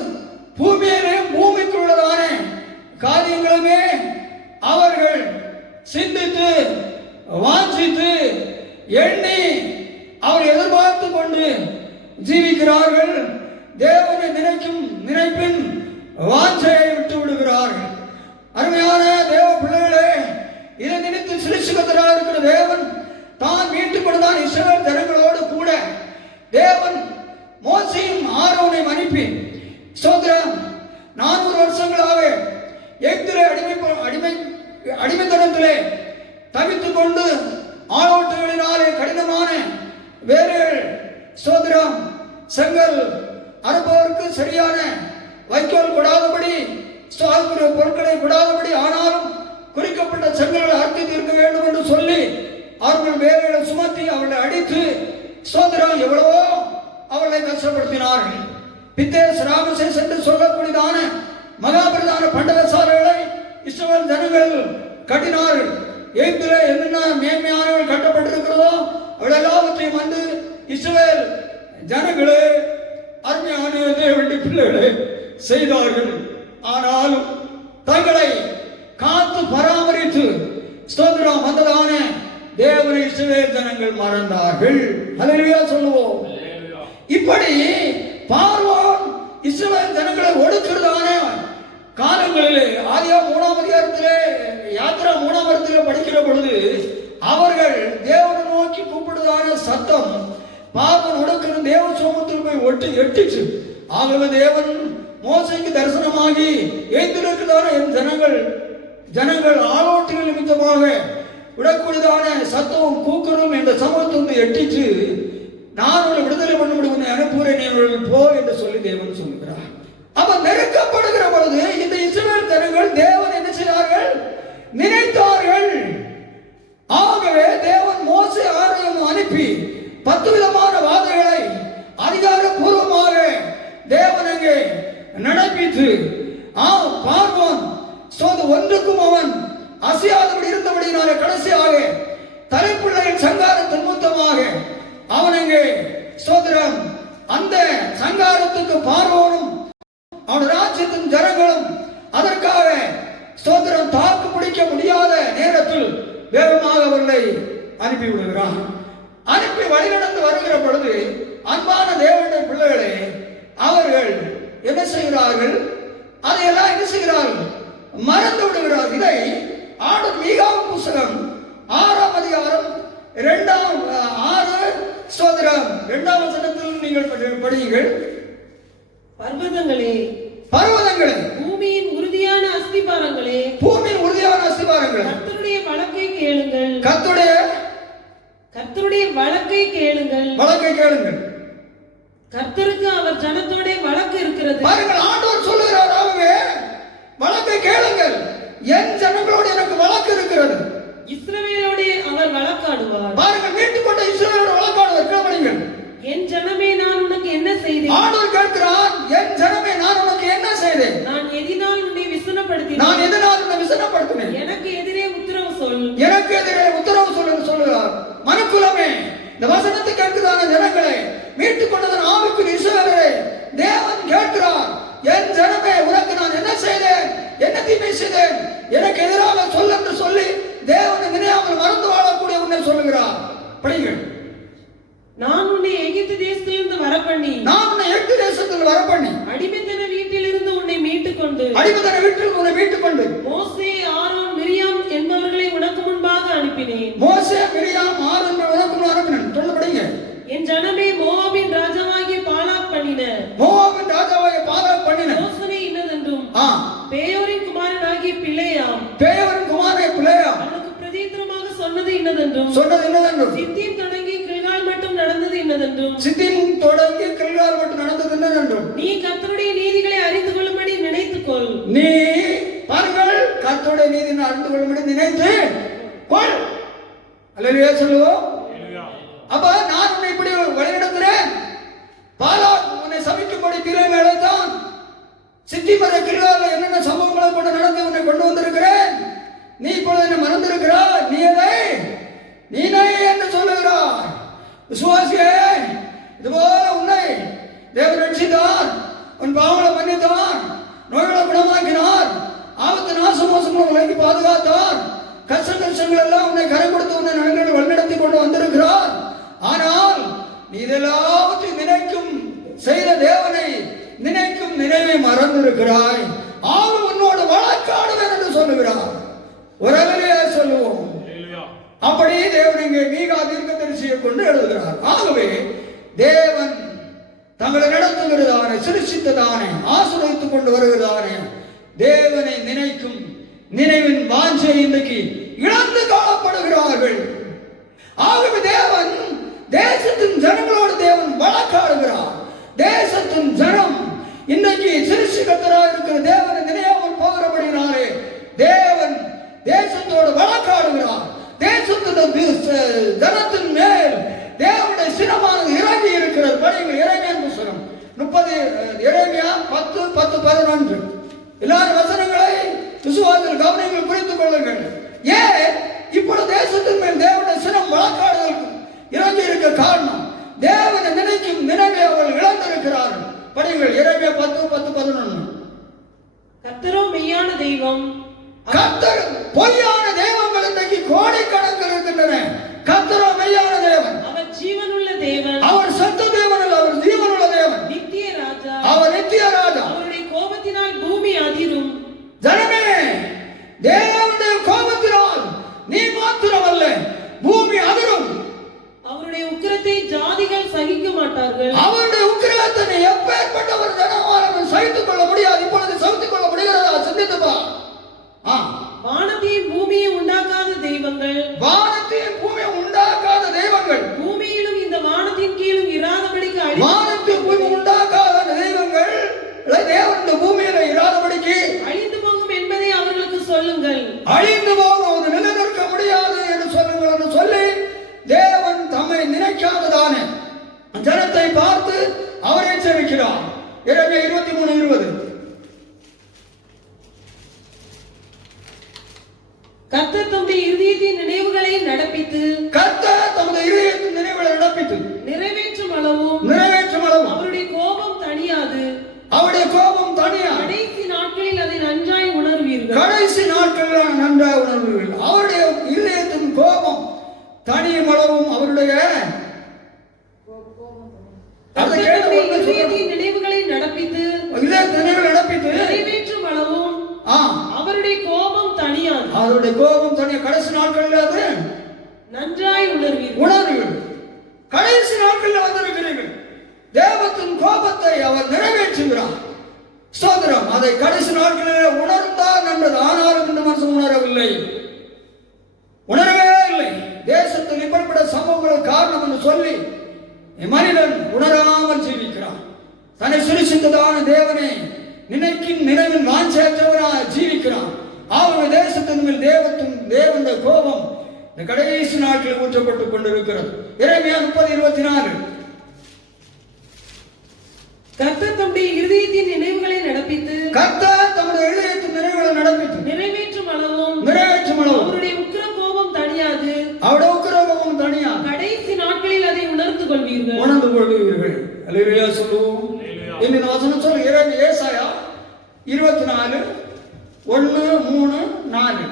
பூமியிலும் பூமிக்குள்ளதான காரியங்களுமே அவர்கள் சிந்தித்து வாஞ்சித்து எண்ணி அவர் எதிர்பார்த்து கொண்டு ஜீவிக்கிறார்கள். தேவனை நினைக்கும் நினைப்பின் வாஞ்சையை விட்டு விடுகிறார்கள். அருமையான தேவ பிள்ளைகளே, இதை நினைத்து சிலிசுகத்தராக இருக்கிற தேவன் தான் மீட்டுக் கொண்டுதான் இஸ்ரவேல் ஜனங்களோடு கூட தேவன் மோசேயும் ஆரோனையும் அனுப்பி ஸ்தோத்திரம் 400 வருஷங்களாக எகிப்திலே அடிமைத்தனத்திலே தவித்துக் கொண்டு ஆளோட்டுகளினாலே கடினமான வேர்கள் ஸ்தோத்திரம் செங்கல் அறுப்பவருக்கு சரியான வைக்கோல் கொடாதபடி பொருட்களை கொடாதபடி ஆனாலும் குறிக்கப்பட்ட செங்கல்களை அறுத்து தீர்க்க வேண்டும் என்று சொல்லி அவர்கள் வேர்களை சுமத்தி அவர்களை அடித்து ஸ்தோத்திரம் எவ்வளவோ அவர்களை கஷ்டப்படுத்தினார்கள். பித்தேஸ் ராமசேஸ் என்று சொல்லக்கூடியதான மகாபிரதான பண்டகசாலைகளை இஸ்ரவேல் ஜனங்கள் கட்டினார்கள். எகிப்திலே என்னென்ன மேன்மையானவர்கள் கட்டப்பட்டிருக்கிறதோ அவள் எல்லாவற்றையும் வந்து இஸ்ரவேல் ஜனங்களே அருமையான தேவனுடைய பிள்ளைகளே செய்தார்கள். ஆனாலும் தங்களை காத்து பராமரித்து ஸ்தோத்திரம் வந்ததான தேவனை இஸ்ரவேல் ஜனங்கள் மறந்தார்கள். ஹல்லேலூயா சொல்லுவோம். இப்படி பார்வோன் இஸ்ரவேல் ஜனங்களை ஒடுக்கிறதான காலங்களிலே ஆதியா 3ஆம் அதிகாரத்திலே யாத்திரா 3ஆம் அதிகாரத்திலே படிக்கிற பொழுது அவர்கள் தேவனை நோக்கி கூப்பிடுதான சத்தம் பார்வோன் ஒடுக்கிற தேவ சமூகத்தில் போய் எட்டிச்சு. ஆகவே தேவன் மோசேக்கு தரிசனமாகி எழுந்திருக்கிறதான என் ஜனங்கள் ஆலோட்டுகள் நிமித்தமாக விடக்கூடியதான சத்தமும் கூக்குறும் என்ற சமூகத்தை வந்து எட்டிச்சு. நான் உங்களை விடுதலை பண்ண முடியும் அனுப்புகிறேன், நீ போ என்று சொல்லி தேவன் சொல்லுகிறார். அப்ப நெருக்கப்படுகிற பொழுது இந்த இஸ்ரவேல் ஜனங்கள் தேவன் என்ன செய்தார்கள்? நினைத்தார்கள். ஆகவே தேவன் மோசே ஆரோனையும் அனுப்பி 10 விதமான வாதைகளை அதிகாரப்பூர்வமாக தேவன் அங்கே நடப்பித்து பார்வோன் ஒன்றுக்கும் அவன் அசையாதபடி இருந்தபடினாலே கடைசியாக தலைப்பிள்ளையின் சங்காரத்தின் மூத்தமாக அவன் அங்கே ஸ்தோத்திரம் அந்த சங்காரத்துக்கு பார்வோனும் அவன் ராஜ்யத்தின் ஜனங்களும் அதற்காக ஸ்தோத்திரம் தாக்கு பிடிக்க முடியாத நேரத்தில் வேகமாக அவர்களை அனுப்பி விடுகிறான். அனுப்பி வழிநடந்து வருகிற பொழுது அன்பான தேவனுடைய பிள்ளைகளே அவர்கள் என்ன செய்கிறார்கள்? அதையெல்லாம் என்ன செய்கிறார்கள்? மறந்து விடுகிறார்கள். இதை ஆடும் மீகாவின் புத்தகம் 6ஆம் அதிகாரம் 2ஆம் வசனத்தில் நீங்கள் படியுங்கள். பர்வதங்களே பூமியின் உறுதியான அஸ்திபாரங்களே கர்த்தருடைய வழக்கை கேளுங்கள். கர்த்தருடைய வழக்கை கேளுங்கள். கர்த்தருக்கு அவர் ஜனத்தோட வழக்கு இருக்கிறது. பாருங்கள், ஆண்டவர் சொல்லுகிறார், ஆகவே வழக்கை கேளுங்கள். என் ஜனங்களோடு எனக்கு வழக்கு இருக்கிறது. இஸ்ரவேலோடு அவர் வழக்காடுவார். பாருங்கள், மீட்டுக் கொண்ட இஸ்ரவேலோடு வழக்காடுவார். கேளுங்கள். என் ஜனமே நான் உனக்கு என்ன செய்தேன்? ஆண்டவர் கேட்கிறார், என் ஜனமே நான் உனக்கு என்ன செய்தேன்? நான் எதினால் உன்னை விசனப்படுத்தினேன். எனக்கு எதிரே உத்தரவு சொல் என்று சொல்லுகிறார். மனுக்குலமே, இந்த வசனத்தை கேட்கிறதான ஜனங்களே, மீட்டுக் கொண்டதன் ஆவிக்குரிய இஸ்ரவேலரே, தேவன் கேட்கிறார், என் ஜனமே உனக்கு நான் என்ன செய்தேன்? என்ன தீமை செய்தேன்? எனக்கு எதிராக சொல் என்று சொல்லி தேவனை நினையாமல் மறந்து வாழக்கூடிய உன்னை சொல்லுகிறார். படிங்கள். நான் உன்னை எகிப்து தேசத்திலிருந்து வரப்பண்ணி அடிமைத்தன வீட்டிலிருந்து உன்னை மீட்டுக் கொண்டு இன்னதென்றும் சொன்னது என்னதென்றும் சித்தீம் தொடங்கி கில்கால் மட்டும் நடந்தது இன்னதென்றும் சித்தீம் தொடங்கி கில்கால் மட்டும் நடந்தது என்னதென்றும் நீ கர்த்தருடைய நீதிகளை அறிந்து கொள்ளும்படி நினைத்துக்கொள். நீ பாருங்கள் கர்த்தருடைய நீதியை அறிந்து கொள்ளும்படி நினைத்து கொள். அல்லேலூயா சொல்லுவோம். அப்ப நான் உன்னை இப்படி வழிநடத்துறேன். பாலாக் உன்னை சபிக்கும்படி பிலேமை அழைத்தான். சித்திமர கில்காலில் என்னென்ன சம்பவங்களை கொண்டு நடந்து உன்னை கொண்டு வந்திருக்கிறேன். நீ இப்பொழுது என்ன மறந்திருக்கிறாய். நீனை என்று சொல்லுகிறார். விசுவாசியே, இதுபோல உன்னை தேவன் ரட்சித்தார். உன் பாவங்களை மன்னித்தார். நோய்களை குணமாக்கினார். ஆபத்து நாசமோசங்களை விலக்கி பாதுகாத்தார். கஷ்டங்கள் எல்லாம் உன்னை கரை கொடுத்து உன்னை நன்கு வழிநடத்தி கொண்டு வந்திருக்கிறார். ஆனால் நீ இதெல்லாவற்றையும் நினைக்கும் செய்த தேவனை நினைக்கும் நினைவை மறந்திருக்கிறாய். ஆகும் உன்னோடு வழக்காடுவேன் என்று சொல்லுகிறார். ஒரு அல்லேலூயா சொல்லுவோம். அப்படி தேவன் இங்கே மீகா தீர்க்கதரிசியை கொண்டு எழுதுகிறார். ஆகவே தேவன் தங்களை நடத்துகிறதானே, சிருஷ்டித்ததானே, ஆசீர்வதித்துக் கொண்டு வருகிறதானே தேவனை நினைக்கும் நினைவின் வாஞ்சை இன்றைக்கு இழந்து காணப்படுகிறார்கள். ஆகவே தேவன் தேசத்தின் ஜனங்களோடு தேவன் வழக்காடுகிறார். தேசத்தின் ஜனம் இன்னைக்கு சிருஷ்டிகர்த்தராக இருக்கிற தேவனை நினையாமல் போகிறபடினாலே தேவன் தேசத்தோடு வழக்காடுகிறார். தேசத்தின் ஜனத்தின் மேல் தேவனுடைய சினமானது இறங்கி இருக்கிறது. படிங்கள் இறைமையான் புத்தகம் 30 இறைமையா 10:11. எல்லாரும் வசனங்களை விசுவாசத்தில் கவனங்கள் புரிந்து கொள்ளுங்கள். ஏன் இப்பொழுது தேசத்தின் மேல் தேவனுடைய சினம் வழக்காடுதல் இறங்கி இருக்க காரணம் தேவனை நினைக்கும் நினைவை அவர்கள் இழந்திருக்கிறார்கள். படிங்கள் இறைமையா 10:11. கர்த்தரோ மெய்யான தெய்வம். கர்த்தர் பொய்யான தெய்வங்கள் இன்றைக்கு கோடிக்கணக்கில் இருக்கின்றன. கர்த்தரோ மெய்யான தேவன். அவர் ஜீவனுள்ள தேவன். அவர் சத்த தேவன் அல்ல, அவர் ஜீவனுள்ள தேவன். நித்திய ராஜா. அவர் நித்திய ராஜா. அவருடைய கோபத்தினால் பூமி அதிரும். ஜனமே, தேவனுடைய கோபத்தினால் நீ மாத்திரமல்ல, பூமி அதிரும். அவருடைய உக்கிரத்தை ஜாதிகள் சகிக்க மாட்டார்கள். அவருடைய உக்கிரத்தை எப்பேற்பட்ட ஒரு ஜனமானவன் சகித்துக் கொள்ள முடியாது. இப்பொழுது சகித்துக் கொள்ள முடிகிறதா? சிந்தித்துப்பா. வானத்தையும் பூமியை உண்டாக்காத தெய்வங்கள். வானத்தையும் பூமியை உண்டாக்காத தெய்வங்கள். பூமியிலும் இந்த வானத்தின் கீழும் இராதபடிக்கு வானத்தையும் பூமி உண்டாக்காத தெய்வங்கள் தேவன் இந்த பூமியில இராதபடிக்கு அழிந்து போகும் என்பதை அவர்களுக்கு சொல்லுங்கள். அழிந்து போகும், நிலைநிற்க முடியாது என்று சொல்லுங்கள் என்று சொல்லி தேவன் தம்மை நினைக்காததானே ஜனத்தை பார்த்து அவரை எச்சரிக்கிறார். இறைமையா 23:20. கர்த்தர் தம்முடைய இருதயத்தின் நினைவுகளை நடப்பித்து நிறைவேற்றும் அளவும் அவருடைய கோபம் தணியாது. அவருடைய கோபம் தணியாது. கடைசி நாட்களில் அதை நன்றாய் உணர்வீர்கள். கடைசி நாட்களில் நன்றாய் உணர்வீர்கள். அவருடைய இருதயத்தின் கோபம் தணியும் அளவும் அவருடைய நினைவுகளை நடப்பித்து நிறைவேற்றும் அளவும் அவருடைய கோபம் தணியாது. அவருடைய கோபம் தனிய கடைசி நாட்களில் அது நன்றாய் உணர்வீர்கள். கடைசி நாட்களில் வந்திருக்கிறீர்கள். தேவத்தின் கோபத்தை அவர் நிறைவேற்றுகிறார். ஸ்தோத்திரம். அதை கடைசி நாட்களில் உணர்ந்தார் என்றது. ஆனாலும் இந்த மனுஷன் உணரவே இல்லை. தேசத்தில் இப்படிப்பட்ட சம்பவங்கள் காரணம் என்று சொல்லி மனிதன் உணராமல் ஜீவிக்கிறான். தன்னை சுரிசித்ததான தேவனை நினைக்கும் நினைவின் வாஞ்சேற்றவராக ஜீவிக்கிறான். ஆகவே தேசத்தின் மேல் தேவனுடைய கோபம் இந்த கடைசி நாட்களில் ஊற்றப்பட்டுக் கொண்டிருக்கிறது. இறைமையா 30:24. கர்த்தர் தம்முடைய இருதயத்தின் நினைவுகளை நடப்பித்து நிறைவேற்றும் அளவும் அவருடைய உக்கிர கோபம் தணியாது. கடைசி நாட்களில் அதை உணர்ந்து கொள்வீர்கள். அல்லேலூயா சொல்லுவோம். இந்த வசனம் சொல்ல ஏசாயா 24:1-3-4.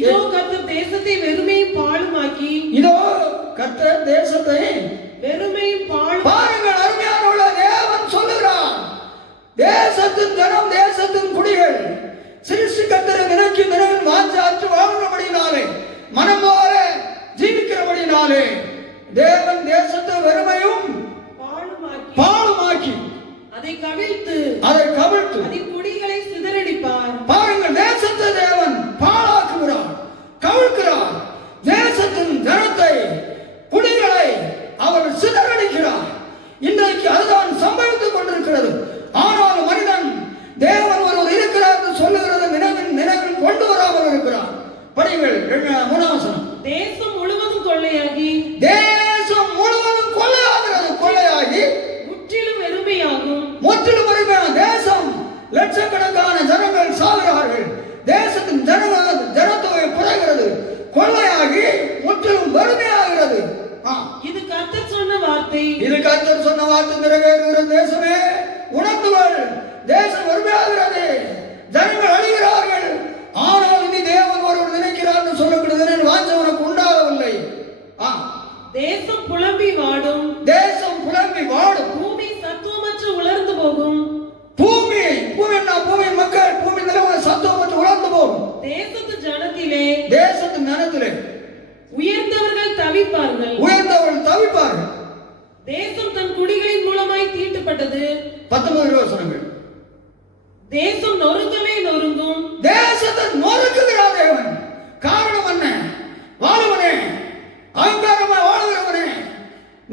இதோ கர்த்தர் தேசத்தை வெறுமையும் பாழுமாக்கி. வெறுமையும் பாழும். பாருங்கள், அருமையான தேவன் சொல்லுகிறார். தேசத்தின் ஜனம், தேசத்தின் குடிகள் சிருஷ்டிகர்த்தரை நினைக்கி நினைவின் வாஞ்சாற்று வாழ்கிறபடினாலே, மனம் போல ஜீவிக்கிறபடினாலே தேவன் தேசத்தை வெறுமையும் பாழுமாக்கி அதை கவிழ்த்து அதின் குடிகளை சிதறடிப்பார். பாருங்கள், தேசத்தை தேவன் பாழாக்குகிறார், கவிழ்க்கிறார். தேசத்தின் ஜனத்தை படிங்கள் 3ஆம் வசனம். தேசம் முழுவதும் கொள்ளையாகி தேசம் முழுவதும் கொள்ளையாகிறது, கொள்ளையாகி முற்றிலும் வெறுமையாகும். முற்றிலும் வெறுமையான தேசம். லட்சக்கணக்கான ஜனங்கள் சாகிறார்கள். தேசத்தின் ஜனத்தொகை குறைகிறது, கொள்ளையாகி முற்றிலும் வறுமையாகிறது. இது கர்த்தர் சொன்ன வார்த்தை. இது கர்த்தர் சொன்ன வார்த்தை நிறைவேறுகிறது. தேசமே உணர்ந்துகள், தேசம் வறுமையாகிறது, ஜனங்கள் அழிகிறார்கள். ஆனால் இனி தேவன் ஒருவர் நினைக்கிறார் என்று சொல்லப்படுகிறது. வாஞ்ச உனக்கு உண்டாகவில்லை. தேசம் புலம்பி வாடும். தேசம் புலம்பி வாடும். பூமி சத்துவமற்று உலர்ந்து போகும். பூமி பூமி மக்கள் பூமி நிலவர சத்துவமற்று உலர்ந்து போகும். தேசத்து ஜனத்திலே தேசத்தின் ஜனத்திலே உயர்ந்தவர்கள் தவிப்பார்கள். உயர்ந்தவர்கள் தவிப்பார்கள். தேசம் தன் குடிகளின் மூலமாய் தீட்டுப்பட்டது. 19 வசனங்கள். தேசம் நொறுங்கவே நொறுங்கும். தேசத்தை நொறுக்குகிறார் தேவன். காரணம் என்ன? வாழுவனே, அகங்காரமா வாழுகிறவனே,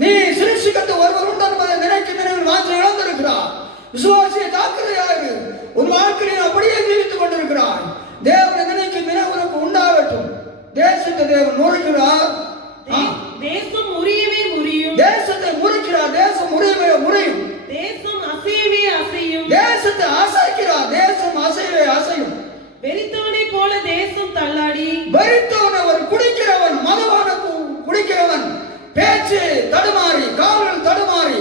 நீ சிருஷ்டிக்கத்து ஒருவர் உண்டு என்பதை நினைவில் வாஞ்சை இழந்திருக்கிறார். விசுவாசியை தாக்குதையாரு ஒரு வாழ்க்கையை அப்படியே ஜீவித்துக் கொண்டிருக்கிறார். தேவனை நினைக்கும் உனக்கு உண்டாகட்டும். தேசத்தை தேவன் நொறுக்கிறார். தேசம் முறியவே முறியும். தேசத்தை முறிக்கிறார். தேசம் முறியவே முறியும். தேசம் அசையவே அசையும். தேசத்தை அசைக்கிறார். தேசம் அசையவே அசையும். வெறித்தவனை போல தேசம் தள்ளாடி. வெறித்தவன் ஒரு குடிக்கிறவன், மதுவான குடிக்கிறவன், பேச்சு தடுமாறி, கால்கள் தடுமாறி,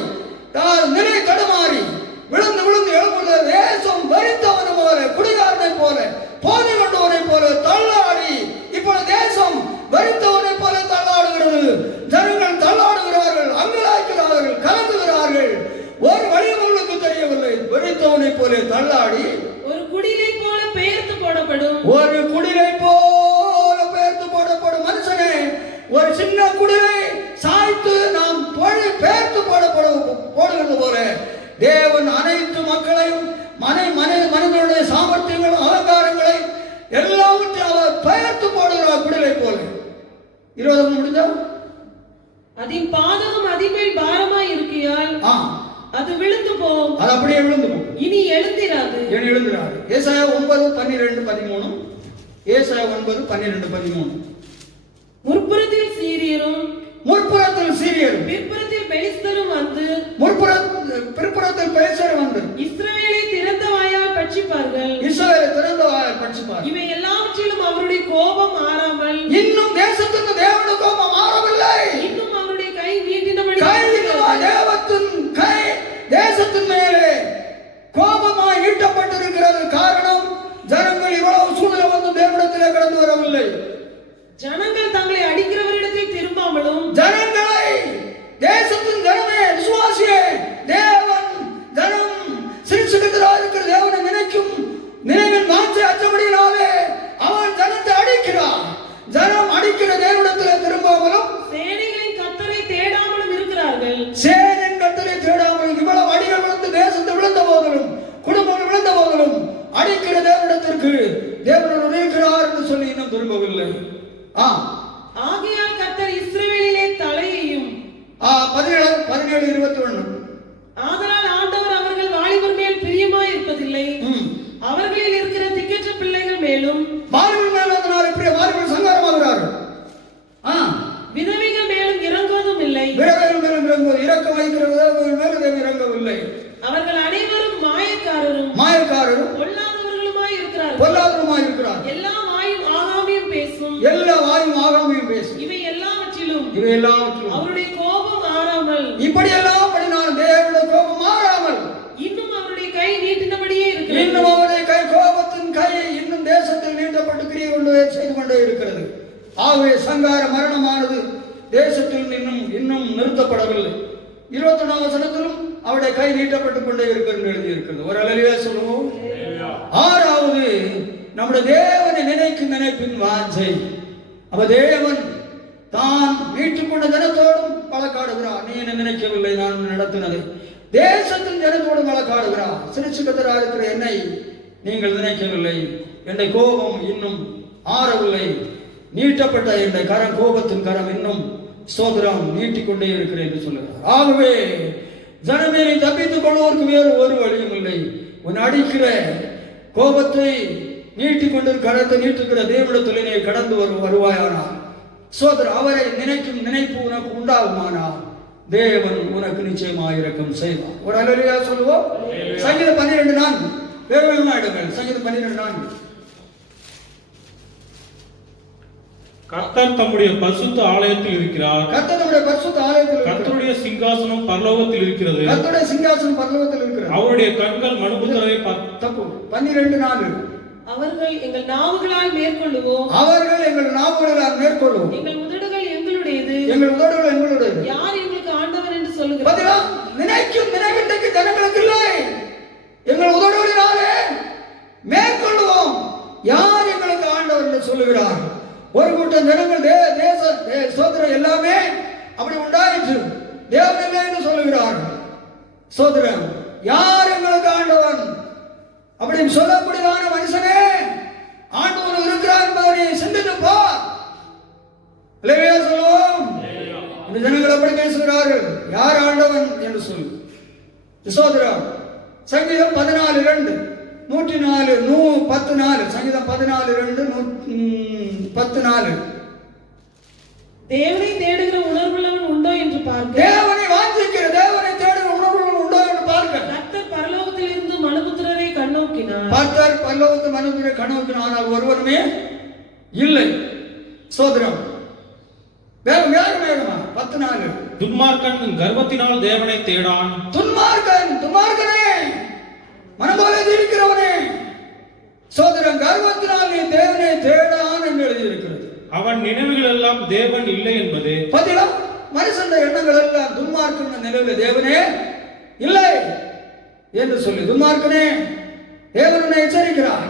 நிலை தடுமாறி, விழுந்து விழுந்து எழுப்புகிற தேசம் வெறித்தவனை போல, குடிகாரனை போல, போதை கொண்டவனை போல தள்ளாடி. இப்பொழுது தேசம் வெறித்தவனை போல தள்ளாடுகிறது. ஜனங்கள் தள்ளாடுகிறார்கள், அங்கலாய்க்கிறார்கள், கலங்குகிறார்கள். ஒரு வழிமுறைக்கு தெரியவில்லை. வெறித்தவனை போல தள்ளாடி ஒரு குடிலை போல பெயர்த்து போடப்படும். ஒரு குடிலை போல பெயர்த்து போடப்படும். மனுஷனே, ஒரு சின்ன குடிலை சாய்த்து நாம் பெயர்த்து போடுகிறது போல தேவன் அனைத்து மக்களையும் மனிதனுடைய சாமர்த்தியங்கள், அலங்காரங்களை எல்லாவற்றையும் அவர் பெயர்த்து போடுகிறார் குடிலை போல. 20 முடிஞ்சா? அதின் பாதகம் அதின்மேல் பாரமாய் இருக்கையால் அது விழுந்து போகும். அது அப்படியே விழுந்து போகும். இனி எழுந்திராது. எழுந்திராது. ஏசாயா 9:12-13. ஏசாயா 9:12-13. முற்புறத்தில் சீரியரும் பிற்புறத்தில் பெலிஸ்தரும் வந்து பிற்புறத்தில் பெலிஸ்தரும் வந்து இஸ்ரவேலை திறந்த வாயால் பட்சிப்பார்கள். இவை எல்லாவற்றிலும் அவருடைய கோபம் ஆறாமல், இன்னும் தேசத்துக்கு தேவனுடைய கோபம் ஆறவில்லை. இன்னும் அவருடைய கை நீட்டினபடி தேசத்தின் மேலே கோபமாய் நீட்டப்பட்டிருக்கிறது. காரணம், ஜனங்கள் இவ்வளவு சூழ்நிலை வந்து தேவனிடத்திலே கடந்து வரவில்லை. ஜனங்கள் தங்களை அடிக்கிறவரிடத்தில் திரும்பாமலும், ஜனங்களை, தேசத்தின் ஜனமே, விசுவாசியே, தேவன் ஜனம் சிறுசுகராக இருக்கிற தேவனை நினைக்கும் நினைவின் வாஞ்சை அச்சபடியினாலே அவன் ஜனத்தை அடிக்கிறான். ஜனம் அடிக்கிற தேவனிடத்தில் திரும்பாமலும், சேனைகளின் கர்த்தரை தேடாமலும் இருக்கிறார்கள். சேனையின் கர்த்தரை தேடாமலும், இவ்வளவு அடிகள் விழுந்து தேசத்தை விழுந்த போதிலும், குடும்பங்கள் விழுந்த போதிலும், அடிக்கிற தேவனிடத்திற்கு தேவன் இருக்கிறார் என்று சொல்லி இன்னும் திரும்பவில்லை. ஆகையால் கர்த்தர் இஸ்ரவேலிலே தலையையும் 17:21. ஆதலால் ஆண்டவர் அவர்கள் வாலிபர் மேல் பிரியமாய் இருப்பதில்லை. அவர்களில் இருக்கிற திக்கற்ற பிள்ளைகள் மேலும் வாலிபர் சங்காரமாகிறார்கள். விதவைகள் மேலும் இறங்குவதும் இல்லை. விதவைகள் மேலும் இறங்குவது, இரக்கம் வைக்கிற விதவைகள் மேலும் இறங்கவில்லை. அவர்கள் அனைவரும் மாயக்காரரும் பொல்லாதவர்களுமாய் இருக்கிறார்கள். எல்லா வாயும் ஆகாமியும் பேசும். இவை எல்லாவற்றிலும் அவருடைய கோபம் ஆறாமல், இப்படியெல்லாம் பண்ணினாலும் தேவனுடைய கோபம் ஆறாமல், இன்னும் அவருடைய கை நீட்டினபடியே இருக்கிறது. இன்னும் அவருடைய கை, கோபத்தின் கை இன்னும் தேசத்தில் நீட்டப்பட்டு கிரியை செய்து கொண்டே இருக்கிறது. ஆகவே சங்கார மரணமானது தேசத்தில் இன்னும் நிறுத்தப்படவில்லை. 21ஆம் வசனத்திலும் அவருடைய கை நீட்டப்பட்டுக் கொண்டே இருக்கிறது எழுதியிருக்கிறது. ஒரு அல்லேலூயா சொல்லுவோம். 6வது, நம்முடைய தேவனை நினைக்கும் நினைப்பின் வாஞ்சை. அவ தேவன் தான் மீட்டுக் கொண்ட ஜனத்தோடும் வழக்காடுகிறார். நீ என்ன நினைக்கவில்லை, நான் நடத்தினதை. தேசத்தின் ஜனத்தோடும் வழக்காடுகிறார். சிறுசுகராக இருக்கிற என்னை நீங்கள் நினைக்கவில்லை. என்னுடைய கோபம் இன்னும் ஆறவில்லை. நீட்டப்பட்ட என்னுடைய கரம், கோபத்தின் கரம் இன்னும் ஸ்தோத்திரம் நீட்டிக்கொண்டே இருக்கிறேன் என்று சொல்லுகிறார். ஆகவே ஜனமே, தப்பித்துக் கொள்வதற்கு வேறு ஒரு வழியும் இல்லை. உன் அடிக்கிற கோபத்தை நீட்டிக்கொண்டு கரத்தை நீட்டுகிற தேவனிடத்தில் நீ கடந்து வருவாயானால், சோதரர் அவரை நினைக்கும் நினைப்பு உனக்கு உண்டாகுமானால் தேவன் உனக்கு நிச்சயமாக இரக்கம் செய்வார். ஒரு அல்லேலூயா சொல்லுவோம். சங்கீதம் 12:4 வேகமாக எடுங்கள். சங்கீதம் 12:4. கர்த்தர் தம்முடைய பரிசுத்த ஆலயத்தில் இருக்கிறார். கர்த்தர் தம்முடைய பரிசுத்த ஆலயத்தில் இருக்கிறார். கர்த்தருடைய சிங்காசனம் பரலோகத்தில் இருக்கிறது. கர்த்தருடைய சிங்காசனம் பரலோகத்தில் இருக்கிறது. அவருடைய கண்கள் மனுபுத்திரரை தப்பு. 12:4 அவர்கள் எங்கள் நாவுகளால் மேற்கொள்ளுவோம். அவர்கள் எங்கள் நாவுகளால் மேற்கொள்ளுவோம். எங்கள் உதடுகள் எங்களுடையது. எங்கள் உதடுகள் எங்களுடையது. யார் எங்களுக்கு ஆண்டவர் என்று சொல்லுகிறார்? பாத்தீங்களா? நினைக்கும் நினைவின்றைக்கு ஜனங்களுக்கு இல்லை. எங்கள் உதடுகளினாலே மேற்கொள்ளுவோம். யார் எங்களுக்கு ஆண்டவர் என்று சொல்லுகிறார்? ஒரு கூட்டம் ஜனங்கள் தேச சோதரம் எல்லாமே அப்படி உண்டாயிற்று. தேவன் இல்லை என்று சொல்லுகிறார்கள். சோதரம் யார் எங்களுக்கு ஆண்டவன் அப்படின்னு சொல்லக்கூடியதான மனுஷனே ஆண்டவன் இருக்கிறார் என்பதை சிந்தித்து பார். இல்லையா சொல்லுவோம். இந்த ஜனங்கள் அப்படி பேசுகிறார்கள். யார் ஆண்டவன் என்று சொல்லு. சோதரம் சங்கீதம் 14:2 104 சங்கீதம் 14:2 தேவனை தேடுகிற உணர்வுள்ளவன் உண்டோ என்று பார்க்க. தேவனை வாஞ்சிக்கிற தேவனை தேடுகிற உணர்வுள்ளவன் உண்டோ என்று பார்க்க. கர்த்தர் பரலோகத்தில் இருந்து மனுபுத்திரரை கண்ணோக்கினார். கர்த்தர் பரலோகத்து மனுபுத்திரரை கண்ணோக்கினார், ஆனால் ஒருவருமே இல்லை. சோதரம் வேகமா 14. துன்மார்க்கன் கர்வத்தினால் தேவனை தேடான். துன்மார்க்கனே மனம்போல இருக்கிறவனே, சோதரன் கர்வத்தினால் நீ தேவனை தேடான் என்று எழுதியிருக்கிறது. அவன் நினைவுகள் எல்லாம் தேவன் இல்லை என்பது. பதிலா மனுஷன் எண்ணங்கள் எல்லாம் துன்மார்க்கன் நினைவில் தேவனே இல்லை என்று சொல்லி துன்மார்க்கனே தேவனை எச்சரிக்கிறார்.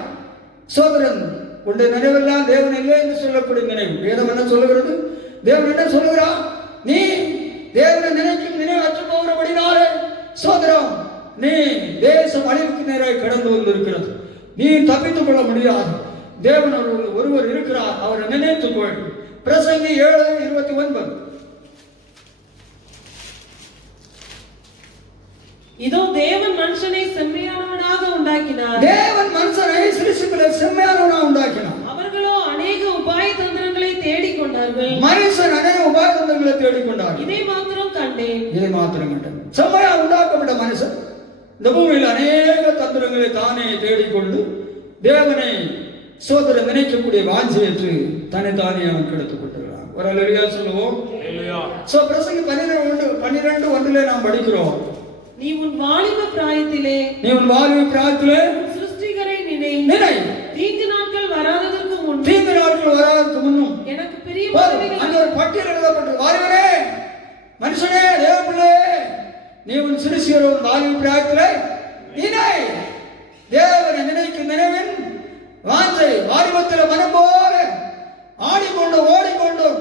சோதரன் உன்னுடைய நினைவெல்லாம் தேவன் இல்லை என்று சொல்லக்கூடிய நினைவு. வேதம் என்ன சொல்லுகிறது? தேவன் என்ன சொல்லுகிறார்? நீ தேவனை நினைக்கும் நினைவு அற்று போகிறபடினாலே சோதரம் நீ தேசம் அழிவுக்கு நேராக கடந்து வந்திருக்கிறது. நீ தப்பித்துக் கொள்ள முடியாது. தேவன் ஒருவர் இருக்கிறார், அவரை நினைத்துக் கொள். பிரசங்கி 7:29. இதோ தேவன் மனுஷனை செம்மையானவனாக உண்டாக்கினார். தேவன் மனுஷனை சிருஷ்டிப்பிலே செம்மையானவனாக உண்டாக்கினார். அவர்களோ அநேக உபாய தந்திரங்களை தேடிக்கொண்டார்கள். மனுஷன் அநேக உபாய தந்திரங்களை தேடிக்கொண்டார்கள். இதை மாத்திரம் கண்டேன். செம்மையா உண்டாக்கப்பட்ட மனுஷன் இந்த பூமியில் அநேக தந்திரங்களை தானே தேடிக்கொண்டு தேவனை சோதர நினைக்கக்கூடிய வாஞ்சையற்று தன்னைத்தானே அவன் கெடுத்துக் கொண்டிருக்கிறான். ஒரு அல்லேலூயா சொல்லுவோம். பிரசங்கி 12:1 நாம் படிக்கிறோம். நீ உன் வாலிப பிராயத்திலே சிருஷ்டிகரை நினை. தீங்கு நாட்கள் வராததற்கு முன்னும் எனக்கு பிரியமானவைகள் ஒரு பட்டியல் எழுதப்பட்டது. வாலிபரே, மனுஷனே, தேவபிள்ளை, நீ உன் சிருஷ்டிகர் உன் வாலிப பிராயத்திலே நினை. தேவனை நினைக்கும் நினைவின் வாஞ்சை வாலிபத்தில் மனம் போல ஆடிக்கொண்டு ஓடிக்கொண்டும்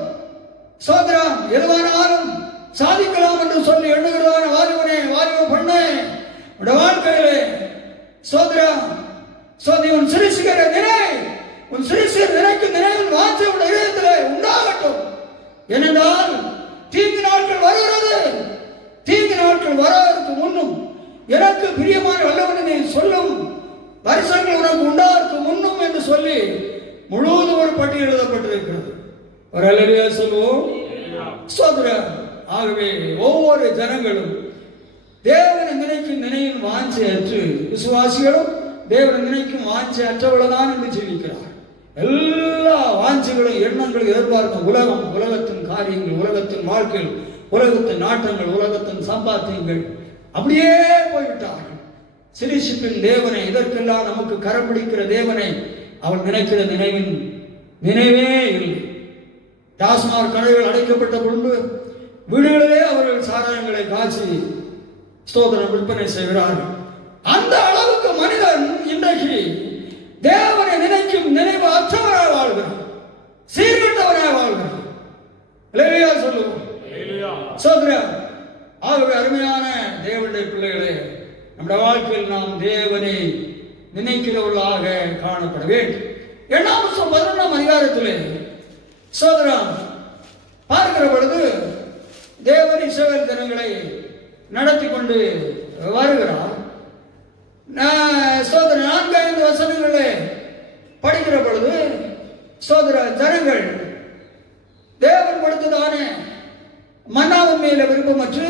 சோதரம் எதுவானாலும் சாதிக்கலாம் என்று சொல்லி எண்ணுகிறதான வாலிபனே, வாலிப பெண்ணே, உடைய வாழ்க்கையிலே சோதரம் உன் சிருஷ்டிகரை நினை. உன் சிருஷ்டிகர் நினைக்கும் நினைவின் வாஞ்சை உடைய இதயத்திலே உண்டாகட்டும். ஏனென்றால் தீங்கு நாட்கள் வருகிறது. தீங்கு நாட்கள் வராதற்கு முன்னும் எனக்கு பிரியமான வல்லவனை சொல்லும் வருஷங்கள் உனக்கு உண்டாருக்கு முன்னும் என்று சொல்லி முழுவதும் ஒரு பட்டியல் எழுதப்பட்டிருக்கிறது. ஒரு அல்லேலூயா சொல்லுவோம். சோதரர் ஆகவே ஒவ்வொரு ஜனங்களும் தேவனை நினைக்கும் நினைவின் வாஞ்சை அற்று, விசுவாசிகளும் தேவனை நினைக்கும் வாஞ்சை அற்றவளதான் என்று ஜீவிக்கிறார். எல்லா வாஞ்சைகளும் எண்ணங்களும் எதிர்பார்க்கும் உலகம், உலகத்தின் காரியங்கள், உலகத்தின் வாழ்க்கை, உலகத்தின் நாட்டங்கள், உலகத்தின் சம்பாத்தியங்கள் அப்படியே போய்விட்டார்கள். சிருஷ்டிப்பின் தேவனை, இதற்கெல்லாம் நமக்கு கரம் பிடிக்கிற தேவனை அவன் நினைக்கிற நினைவின் நினைவே இல்லை. டாஸ்மாக் கடைகள் அடைக்கப்பட்ட பொழுது வீடுகளிலே அவர்கள் சாராயங்களை காய்ச்சி ஸ்தோத்திரம் விற்பனை செய்கிறார்கள். அந்த அளவுக்கு மனிதன் இன்றைக்கு தேவனை நினைக்கும் நினைவு அற்றவராக வாழ்கிறார், சீர்கெட்டவராக வாழ்கிறார். அல்லேலூயா சொல்லுவோம். சோதரர் ஆகவே அருமையான தேவனுடைய பிள்ளைகளே, நம்முடைய வாழ்க்கையில் நாம் தேவனை நினைக்கிறவர்களாக காணப்பட வேண்டும். 11ஆம் அதிகாரத்திலே சோதரம் பார்க்கிற பொழுது தேவன் இஸ்ரவேல் ஜனங்களை நடத்தி கொண்டு வருகிறார். 4-5 வசனங்களே படிக்கிற பொழுது சோதர ஜனங்கள் தேவன் கொடுத்ததானே மன்னாவின் மேல விருப்பமற்று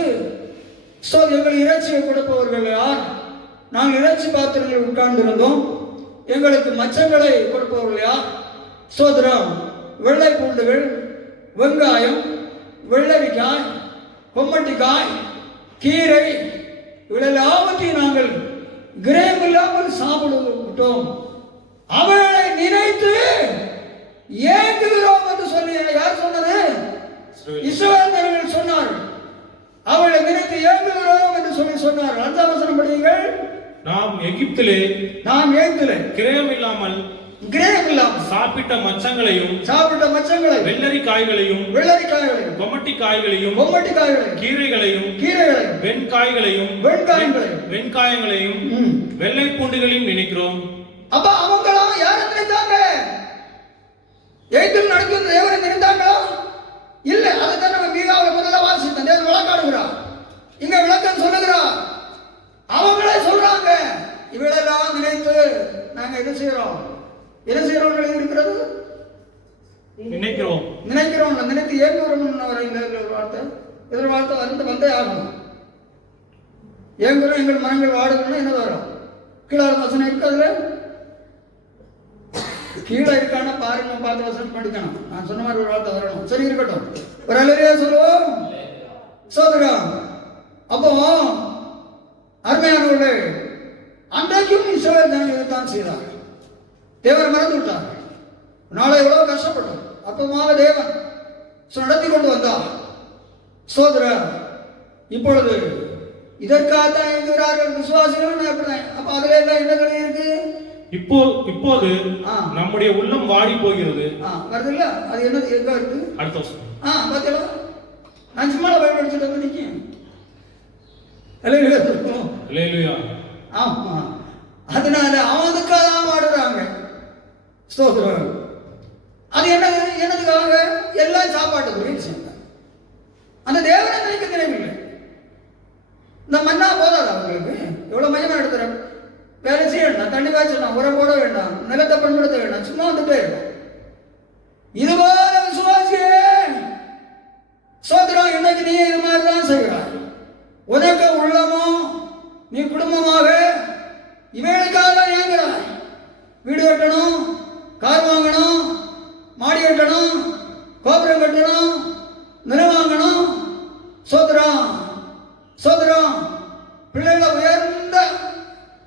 எங்கள் இறைச்சியை கொடுப்பவர்கள் யார்? நாங்கள் இறைச்சி பாத்திரங்களில் உட்கார்ந்து இருந்தோம், எங்களுக்கு மச்சங்களை கொடுப்பவர்கள் யார்? சோதரம் வெள்ளை பூண்டுகள், வெங்காயம், வெள்ளரிக்காய், கொம்மட்டிக்காய், கீரை இவளெல்லாவற்றையும் நாங்கள் கிரயம் இல்லாமல் சாப்பிடுவிட்டோம். அவளை நினைத்து ஏங்குகிறோம் என்று சொல்லி யார் சொன்னது? இஸ்ரவேலர்கள் சொன்னார்கள். அவளை நினைத்து ஏங்குகிறோம் என்று சொல்லி சொன்னார்கள். 5ஆம் வசனம் படியுங்கள். நாம் எகிப்திலே கிரயம் இல்லாமல் சாப்பிட்ட மச்சங்களையும் வெள்ளரிக்காய்களையும் கொமட்டிக்காய்களையும் கீரைகளையும் வெண்காயங்களையும் வெள்ளை பூண்டுகளையும் நினைக்கிறோம். அப்ப அவங்களாம் யாரை நினைத்தாங்க? எகிப்தில் நடக்கும் தேவனை நினைத்தாங்களா? இல்ல. அதுதான் நம்ம மீகாவில் முதல்ல வாசித்தோம். தேவன் விளக்காடுகிறார், இங்க விளக்கம் சொல்லுகிறார். அவங்களே சொல்றாங்க, இவளெல்லாம் நினைத்து நாங்க என்ன செய்யறோம் இருக்கிறது நினைக்கிறோம் நினைத்து ஏங்குறோம். வார்த்தை எதிர்பார்த்த வந்தே ஆகணும். ஏங்குறோம், எங்கள் மனங்கள் வாடுகிறோம்னா என்ன வரும்? கீழே வசனம் இருக்கு, அதுல கீழே இருக்கான பாருங்க, பார்த்து வசனம் படிக்கணும். நான் சொன்ன மாதிரி ஒரு வார்த்தை வரணும். சரி, இருக்கட்டும். ஒரு அலறியா சொல்லுவோம் சோதரம். அப்போ அருமையானவர்களே, அன்றைக்கும் இஸ்ரவேல் ஜனங்கள் தான் செய்தார். தேவன் மறந்து விட்டார். நாளை எவ்வளவு கஷ்டப்பட்டோம். அப்பமாக தேவன் நடத்தி கொண்டு வந்தார். சோதர இப்பொழுது இதற்காகத்தான் எழுதுகிறார்கள் விசுவாசிகள். அப்படிதான். அப்ப அதுல எல்லாம் என்ன கலை இருக்கு? இப்போது நம்முடைய உள்ளம் வாடி போகிறது. வருது இல்ல? அது என்ன எங்க இருக்கு? அடுத்த வருஷம். பாத்தீங்களா? நான் சும்மா பயன்படுத்திட்டு வந்து நிற்கும். ஆமா, அதனால அவனுக்காக வாடுறாங்க. ஸ்தோத்திரம். அது என்னதுக்காக? எல்லாம் சாப்பாட்டுக்குரிய விஷயம் தான். அந்த தேவனை நினைக்க நினைவில்லை. இந்த மண்ணா போதாது அவங்களுக்கு. எவ்வளவு மையமா எடுத்துறேன். வேலை செய்ய வேண்டாம், தண்ணி பாய்ச்சலாம், உரம் போட வேண்டாம், நிலத்தை பண்படுத்த வேண்டாம், சும்மா வந்துட்டே இருக்கும். இதுபோல விசுவாசியே சோதரம், இன்னைக்கு நீ இது மாதிரி தான் செய்கிறாய். உனக்கு உள்ளமோ நீ குடும்பமாக இவைகளுக்காக தான் இயங்குகிறாய். வீடு கட்டணும், கார் வாங்கணும், மாடி கட்டணும், கோபுரம் கட்டணும், நிலம் வாங்கணும். சோதரம் பிள்ளைகளை உயர்ந்த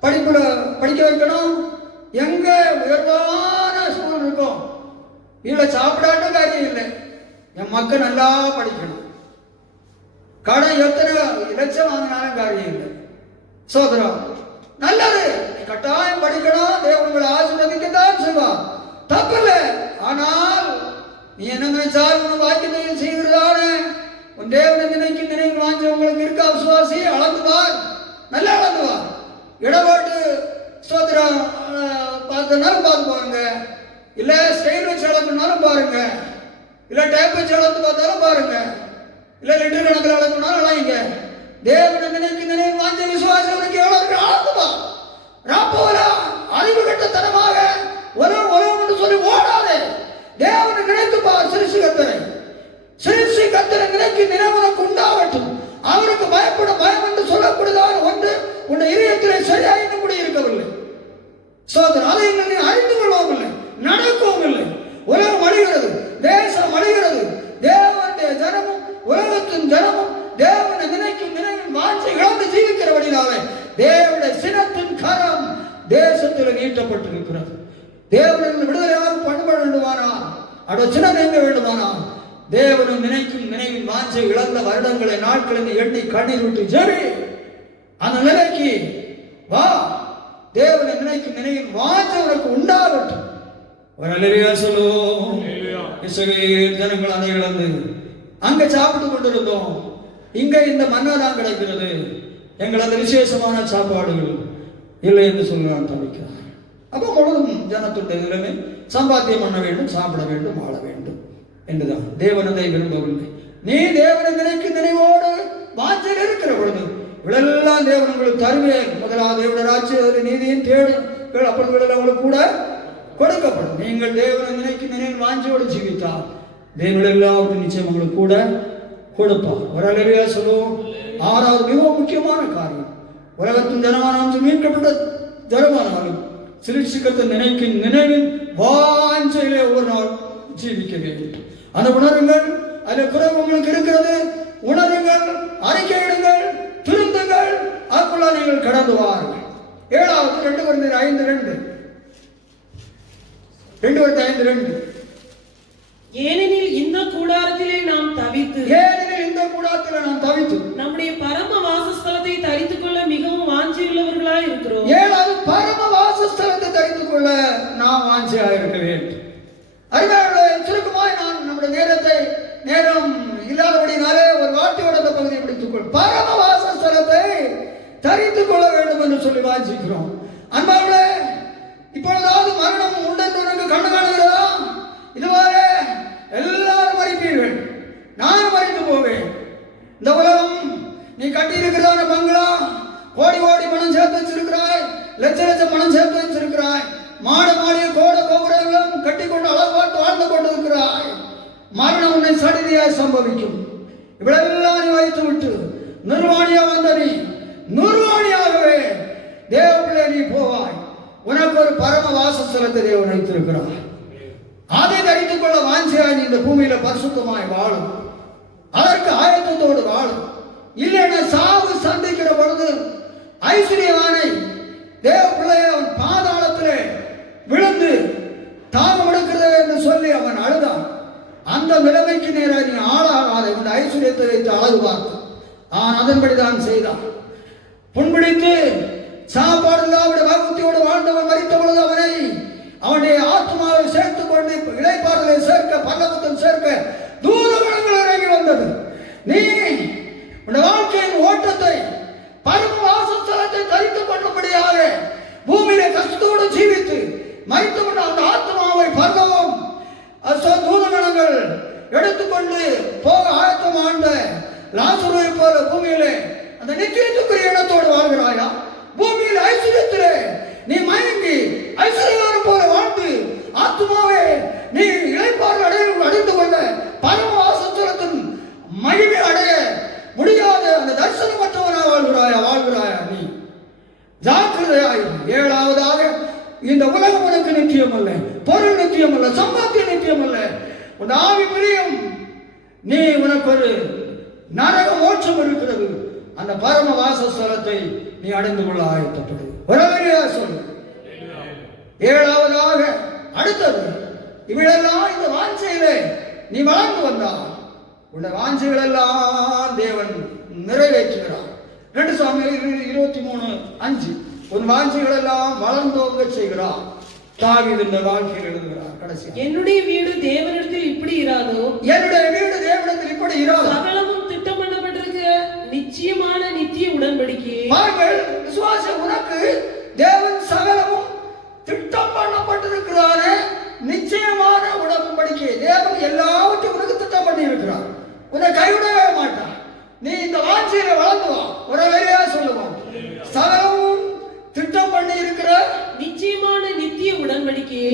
படிப்புல படிக்க வைக்கணும். எங்க உயர்வான ஸ்கூல் இருக்கும், இதுல சாப்பிடாட்ட காரியம் இல்லை. என் மக்கள் நல்லா படிக்கணும். கடன் எத்தனை லட்சம் வாங்கினாலும் காரியம் இல்லை. சோதரம் நல்லது, கட்டாயம் படிக்கணும். தேவன் உங்களை ஆசீர்வதிக்கத்தான் செய்வார், தப்பில்லை. ஆனால் நீ என்ன நினைச்சாலும் உன் வாக்கியத்தையும் செய்கிறதான உன் தேவனை நினைக்கும் நினைவு வாங்கி உங்களுக்கு இருக்கா விசுவாசி? அளந்துவார், நல்லா அளந்துவார். இடபாட்டு சோதரம் பார்த்தனாலும் பார்த்து பாருங்க, இல்ல ஸ்டைல் வச்சு அளக்குனாலும் பாருங்க, இல்ல டேப் வச்சு அளந்து பார்த்தாலும் பாருங்க, இல்ல லிட்டர் கணக்கில் அளக்குனாலும் அழைங்க. தேவனை நினைக்கும் நினைவு வாங்கி விசுவாசி உனக்கு எவ்வளவு அளந்துவா. ராப்போலா அறிவு கட்டத்தனமாக உலகம் என்று சொல்லி ஓடாதே. தேவனை நினைத்து பார். சிறுசு கத்தரை நினைக்கும் நினைவு உனக்கு உண்டாகட்டும். அவருக்கு பயப்படும் பயம் என்று சொல்லக்கூடியதான ஒன்று உன்னை இதயத்திலே சரியாக கூட இருக்கவில்லை. சோதரன் அதை நீ அறிந்து கொள்ளவும் இல்லை, நடக்கவும் இல்லை. உலகம் அழிகிறது, தேசம் அழிகிறது. தேவனுடைய ஜனமும் உலகத்தின் ஜனமும் தேவனை நினைக்கும் நினைவின் வாஞ்சை இழந்து ஜீவிக்கிறபடினாலே தேவனுடைய சினத்தின் கரம் தேசத்தில் நீட்டப்பட்டிருக்கிறது. தேவனின் விடுதலையாக பண்பட வேண்டுமானால், அவருடைய சினம் நீங்க வேண்டுமானால், தேவனும் நினைக்கும் நினைவின் வாஞ்சை இழந்த வருடங்களை நாட்களை எண்ணி கண்ணீர் விட்டு ஜெபி அந்த நிலைக்கு வா. தேவனை நினைக்கும் நினைவின் வாஞ்சை உனக்கு உண்டாகட்டும். ஒரு அல்லேலூயா சொல்லுவோம். இஸ்ரவேல் ஜனங்கள் அதை இழந்து அங்க சாப்பிட்டு கொண்டிருந்தோம். இங்க இந்த மன்னா தான் கிடைக்கிறது. எங்களது விசேஷமான சாப்பாடுகள் இல்லை என்று சொல்லுவான் தவிக்கிறார். அப்போ முழுவதும் ஜனத்துடைய நிலைமை சம்பாத்தியம் பண்ண வேண்டும், சாப்பிட வேண்டும், வாழ வேண்டும் என்றுதான். தேவனதை விரும்பவில்லை. நீ தேவனை நினைக்கும் நினைவோடு வாஞ்சல் இருக்கிற பொழுது இவளெல்லாம் தேவன் உங்களுக்கு தருவேன். முதலாவது தேவனுடைய ராஜ்யத்தை நீதியும் தேடும், அப்பொழுது உங்களுக்கு கூட கொடுக்கப்படும். நீங்கள் தேவனை நினைக்கும் நினைவு வாஞ்சியோடு ஜீவித்தால் தேவன் எல்லாவற்றும் நிச்சயம் உங்களுக்கு கூட கொடுப்பார். ஒரு அல்லேலூயா சொல்லுவோம். ஆறாவது மிகவும் முக்கியமான காரியம், உலகத்தின் ஜனமானம் மீட்கப்பட்ட ஜனமானாலும் சிலிர்ச்சிக்கத்தை நினைக்கும் நினைவின் வாஞ்சையிலே ஒவ்வொரு நாள் ஜீவிக்க வேண்டும். அந்த உணருங்கள், அதில் குறைவு உங்களுக்கு இருக்கிறது, உணருங்கள், அறிக்கையிடுங்கள், திருந்துங்கள், அதுக்குள்ள நீங்கள் கடந்து வாருங்கள். 7வது 2 Corinthians 5:2 ஏனெனில் இந்த கூடாரத்திலே நாம் தவித்து நம்முடைய பரம வாசஸ்தலத்தை தரித்துக் கொள்ள மிகவும் வாஞ்சியுள்ளவர்களாய் இருக்கிறோம். 7வது பரம வாசஸ்தலத்தை தரித்துக் கொள்ள நாம் வாஞ்சியாக இருக்க வேண்டும். அருமையானவர்களே, சுருக்கமாய் நான் நம்முடைய நேரம் இல்லாதபடினாலே ஒரு வார்த்தையோட அந்த பகுதியை பிடித்துக் கொள். பரம வாசஸ்தலத்தை தரித்துக் கொள்ள வேண்டும் என்று சொல்லி வாஞ்சிக்கிறோம். அன்பார்களே, இப்பொழுதாவது மரணம் உண்டென்று உனக்கு கண்டு காணுகிறதா? இதுவரை எல்லாரும் மறிப்பீர்கள், நான் மறித்து போவேன். இந்த உலகம் நீ கட்டியிருக்கிறதான பங்களா, கோடி கோடி பணம் சேர்த்து வச்சிருக்கிறாய், லட்ச லட்சம் பணம் சேர்த்து வச்சிருக்கிறாய், மாடிய கோட கோபுரங்களும் கட்டி கொண்டு அளவாட்டு வாழ்ந்து கொண்டிருக்கிறாய். மரணம் உன்னை சடிதியாய் சம்பவிக்கும். இவ்வளெல்லாம் நீ வைத்து விட்டு நிர்வாணியா வந்த நீ நிர்வாணியாகவே தேவப்பிள்ளை நீ போவாய். உனக்கு ஒரு பரம வாசஸ்தலத்தை தேவன் வைத்திருக்கிறார். அதை தரித்துக் கொள்ள வாஞ்சியாய் நீ இந்த பூமியில பரிசுத்தமாய் வாழும், அதற்கு ஆயத்தத்தோடு வாழும். இல்லைன்னா சாவு சந்திக்கிற பொழுது ஐஸ்வர்யவானை தேவப்பிள்ளையை அவன் பாதாளத்திலே விழுந்து தாகம் எடுக்கிறது என்று சொல்லி அவன் அழுதான். அந்த நிலைமைக்கு நேராக நீ ஆளாகாத இந்த ஐஸ்வர்யத்தை வைத்து அழகு பார்த்தான். அவன் அதன்படிதான் செய்தான். புண்பிடித்து சாப்பாடு இல்லாத வாக்குத்தியோடு வாழ்ந்தவன் மரித்த பொழுது அவனுடைய ஆத்மாவை சேர்த்துக் கொண்டு இளைப்பாறுதலை சேர்க்க, பல்லவத்தில் சேர்க்க தூரங்கள் இறங்கி வந்தது. நீ உன் வாழ்க்கையின் ஓட்டத்தை பரம வாசஸ்தலத்தை தரித்துக் கொள்ளும்படியாக பூமியில கஷ்டத்தோடு ஜீவித்து மரித்தவன் அந்த ஆத்மாவை பல்லவம் தூதகணங்கள் எடுத்துக்கொண்டு போக ஆயத்தம் ஆண்ட லாசருவை போல பூமியிலே அந்த நித்தியத்துக்குரிய இடத்தோடு வாழ்கிறாயா? பூமியில் ஐஸ்வர்யத்திலே நீ மயங்கி ஐஸ்வர்யம் போல வாழ்ந்து ஆத்மாவே நீ இளைப்பாறுதல் அடைந்து கொள்ள பரம வாசஸ்தலத்தின் மகிமை அடைய முடியாத அந்த தரிசனமற்றவனாக வாழ்கிறாயா? நீ ஜாக்கிரதையாய். 7வதாக, இந்த உலகம் உனக்கு நித்தியம் அல்ல, பொருள் நித்தியம் அல்ல, சம்பாத்தியம் நித்தியம் அல்ல, உன் ஆவி பிரியம். நீ உனக்கு ஒரு நரக மோட்சம் இருக்கிறது. அந்த பரம வாசஸ்தலத்தை நீ அடைந்து கொள்ள ஆயத்தப்படு. வரவரையா சொல்லு. 7வதாக, அடுத்தது, இவையெல்லாம் இந்த வாஞ்சையிலே நீ வளர்ந்து வந்தால் உள்ள வாஞ்சைகள் எல்லாம் தேவன் நிறைவேற்றுகிறார். 2 சாமுவேல் 23:5 உன் வாஞ்சைகள் எல்லாம் வளர்ந்தோங்க செய்கிறார். தாவீது இந்த வாழ்க்கையில் எழுதுகிறார். கடைசி, என்னுடைய வீடு தேவனிடத்தில் இப்படி இராதோ, சகலமும் திட்டம் பண்ணப்பட்டிருக்கிற நிச்சயமான நித்திய உடன்படிக்கை. பாருங்கள், விசுவாசம் உனக்கு தேவன் சகலமும் திட்டம் பண்ணப்பட்டிருக்கிறான நிச்சயமான உடன்படிக்கை. தேவன் எல்லாவற்றையும் உனக்கு திட்டம் பண்ணி இருக்கிறார். உன்னை கைவிடவே மாட்டான். நீ இந்த வாஞ்சியில வளர்ந்து வா. ஒரு வழியா சொல்லுவோம், சகலமும் திட்டம் பண்ணி இருக்கிற நிச்சயமான நித்திய உடன்படிக்கையை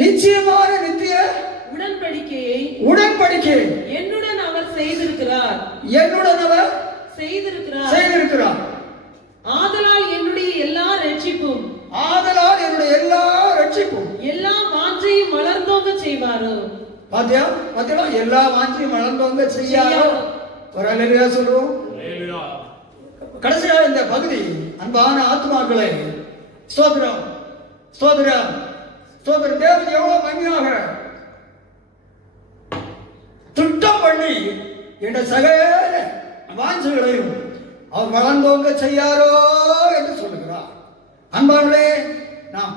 என்னுடன் அவர் செய்திருக்கிறார். ஆதலால் என்னுடைய எல்லா ரட்சிப்பும் எல்லா வாஞ்சையும் வளர்ந்தோங்க செய்வாரோ. பாத்தியா, எல்லா வாஞ்சையும் வளர்ந்தோங்க செய்யாரோ. ஒரு அல்லேலூயா சொல்லுவோம். கடைசியாக இந்த பகுதி, அன்பான ஆத்மாக்களை, ஸ்தோத்திரம் ஸ்தோத்திரம் ஸ்தோத்திரம். தேவன் எவ்வளவு மகிமையாக திட்டம் பண்ணி என்ற சகல வாஞ்சைகளையும் அவர் வளர்ந்தோங்க செய்யாரோ என்று சொல்லுகிறார். அன்பார்களே, நாம்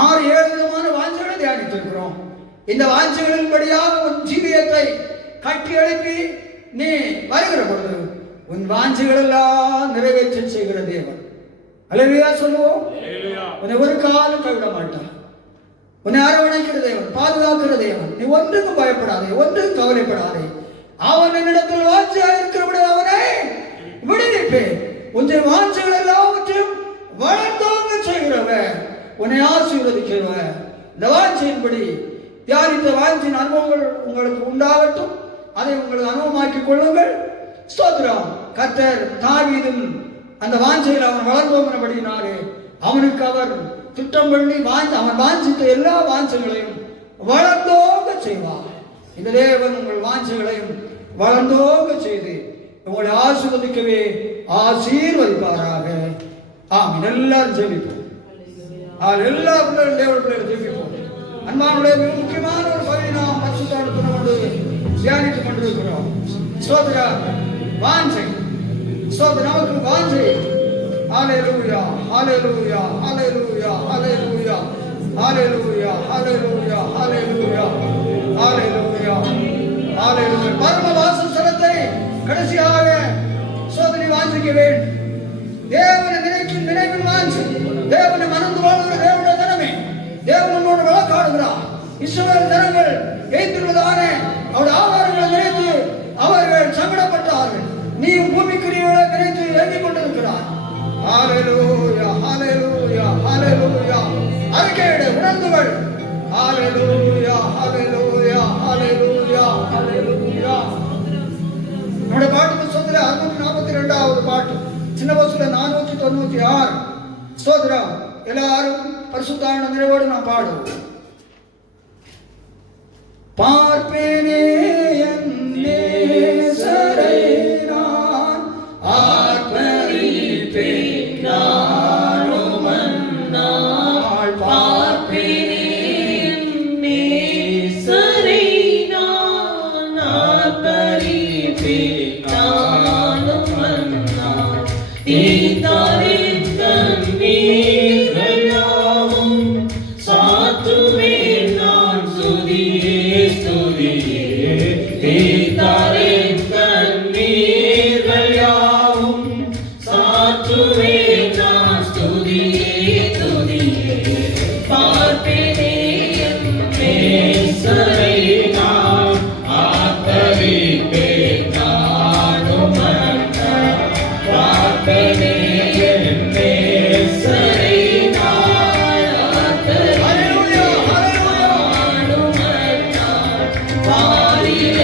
6-7 விதமான வாஞ்சைகளை தியானித்திருக்கிறோம். இந்த வாஞ்சைகளின்படியாக உன் ஜீவியத்தை கட்டி எழுப்பி நீ வருகிற பொழுது உன் வாஞ்சைகள் எல்லாம் நிறைவேற்ற செய்கிற தேவன். அல்லேலூயா சொல்லுவோம். உன்னை ஒரு காலம் கைவிட மாட்டான். உன்னை அரவணைக்கிற தேவன், பாதுகாக்கிற தேவன். நீ ஒன்றுக்கும் பயப்படாதே, ஒன்றுக்கும் கவலைப்படாதே. அவன் என்னிடத்தில் வாஞ்சையா இருக்கிறபடி அவனை விடுவிப்பேன். உன்னை வாஞ்சைகள் எல்லாவற்றையும் வளர்ந்தோங்க செய்கிறவன், உன்னை ஆசீர்வதிக்கிறவன், இந்த வாஞ்சையின்படி தியானித்த வாஞ்சின் அனுபவங்கள் உங்களுக்கு உண்டாகட்டும். அதை உங்களுக்கு அனுபவமாக்கிக் கொள்ளுங்கள். ஸ்தோத்திரம். கர்த்தர் தாவீதும் அந்த வாஞ்சையில் அவன் வளர்ந்தோங்கினபடினாலே அவனுக்கு அவர் திட்டம் பண்ணி அவன் வாஞ்சித்த எல்லா வாஞ்சைகளையும் வளர்ந்தோங்க செய்வார். இந்த தேவன் உங்கள் வாஞ்சைகளையும் வளர்ந்தோங்க செய்து உங்களை ஆசீர்வதிக்கவே ஆசீர்வதிப்பாராக. ஆமென். எல்லாரும் ஜெபிப்போம். எல்லா பிள்ளைகளும் தேவ பிள்ளைகள் ஜெபிப்போம். அன்பானுடைய மிக முக்கியமான ஒரு பகுதி நாம் பரிசுத்தத்தை கொண்டு தியானித்துக் கொண்டிருக்கிறோம். ஸ்தோத்திர வாஞ்சை. ஸ்தோத்திர நமக்கு வாஞ்சை. ஹல்லேலூயா, ஹல்லேலூயா, ஹல்லேலூயா, ஹல்லேலூயா, ஹல்லேலூயா, ஹல்லேலூயா, ஹல்லேலூயா, ஹல்லேலூயா, ஹல்லேலூயா. பரம வாசஸ்தலத்தை கடைசியாக சோதனை வாஞ்சிக்க வேண்டும். தேவனை நினைக்கும் நினைவில் வாஞ்சி. தேவனை மறந்து வாழ்கிற தேவனுடைய ஜனமே, தேவனோடு வழக்காடுகிறார். இஸ்ரவேல் ஜனங்கள் எய்துள்ளதான அவருடைய ஆதாரங்களை நினைத்து அவர்கள் சங்கடப்பட்டார்கள். நீயும் பூமிக்குரியவர்களை நினைத்து எழுதி கொண்டிருக்கிறார். ஹல்லேலூயா, ஹல்லேலூயா, ஹல்லேலூயா. அறிக்கையிட உணர்ந்துகள். ஹல்லேலூயா, ஹல்லேலூயா, ஹல்லேலூயா, ஹல்லேலூயா. நம்முடைய பாட்டு புத்தகத்தில் 642வது பாட்டு, சின்ன வசூல 496. ஸ்தோத்திரம். எல்லாரும் பரிசுத்தான நிறைவோடு நாம் பாடுவோம். பார்ப்பேனே என் நேசரை நான் ஆர்ப்பரிப்பேன் நானும் அந்நாள். பார்ப்பேனே என் நேசரை நான் ஆர்ப்பரிப்பேன் நானும் அந்நாள். தீர்த்தாரின் கண்ணீர்கள் யாவும் சாற்றுவேன் நான் ஸ்துதியே ஸ்துதியே. தீர்த்தாரின் கண்ணீர்கள் யாவும் சாற்றுவேன் நான் ஸ்துதியே ஸ்துதியே. பார்ப்பேனே என் நேசரை நான் ஆர்ப்பரிப்பேன் நானும் அந்நாள். பார்ப்பேனே என் நேசரை நான் ஆர்ப்பரிப்பேன் நானும் அந்நாள். வாரில்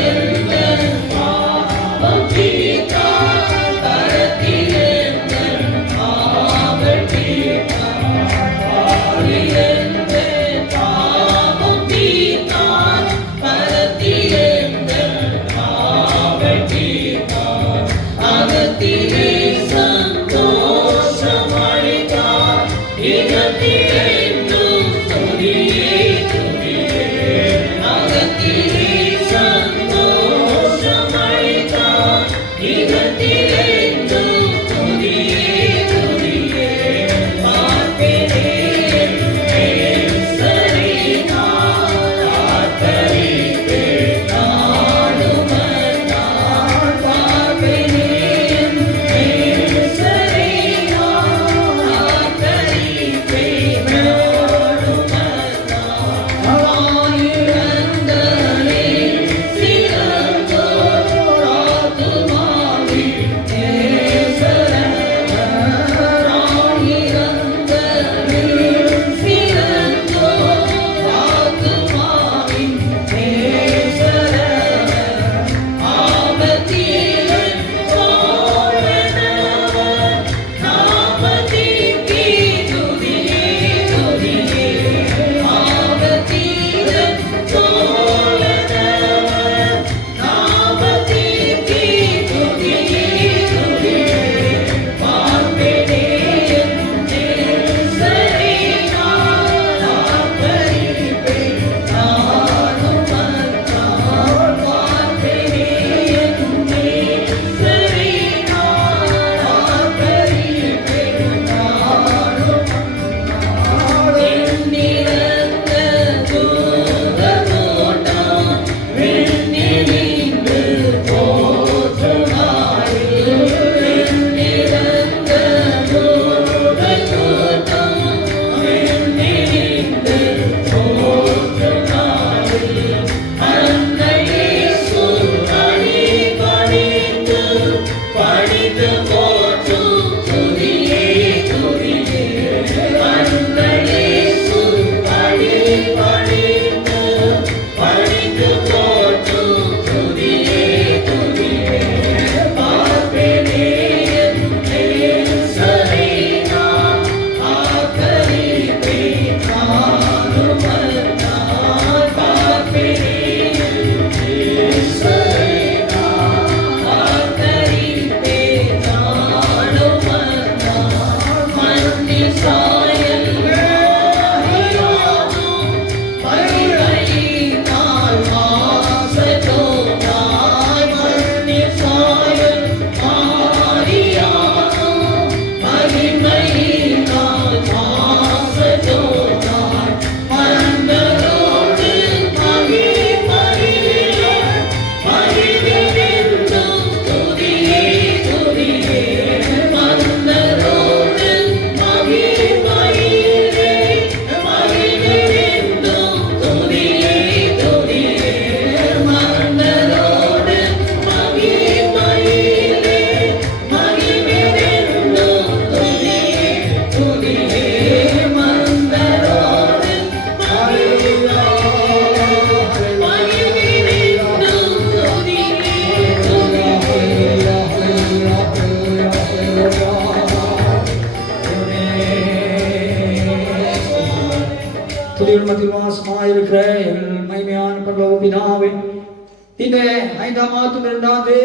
இந்த 5ஆம் மாதம் 2வது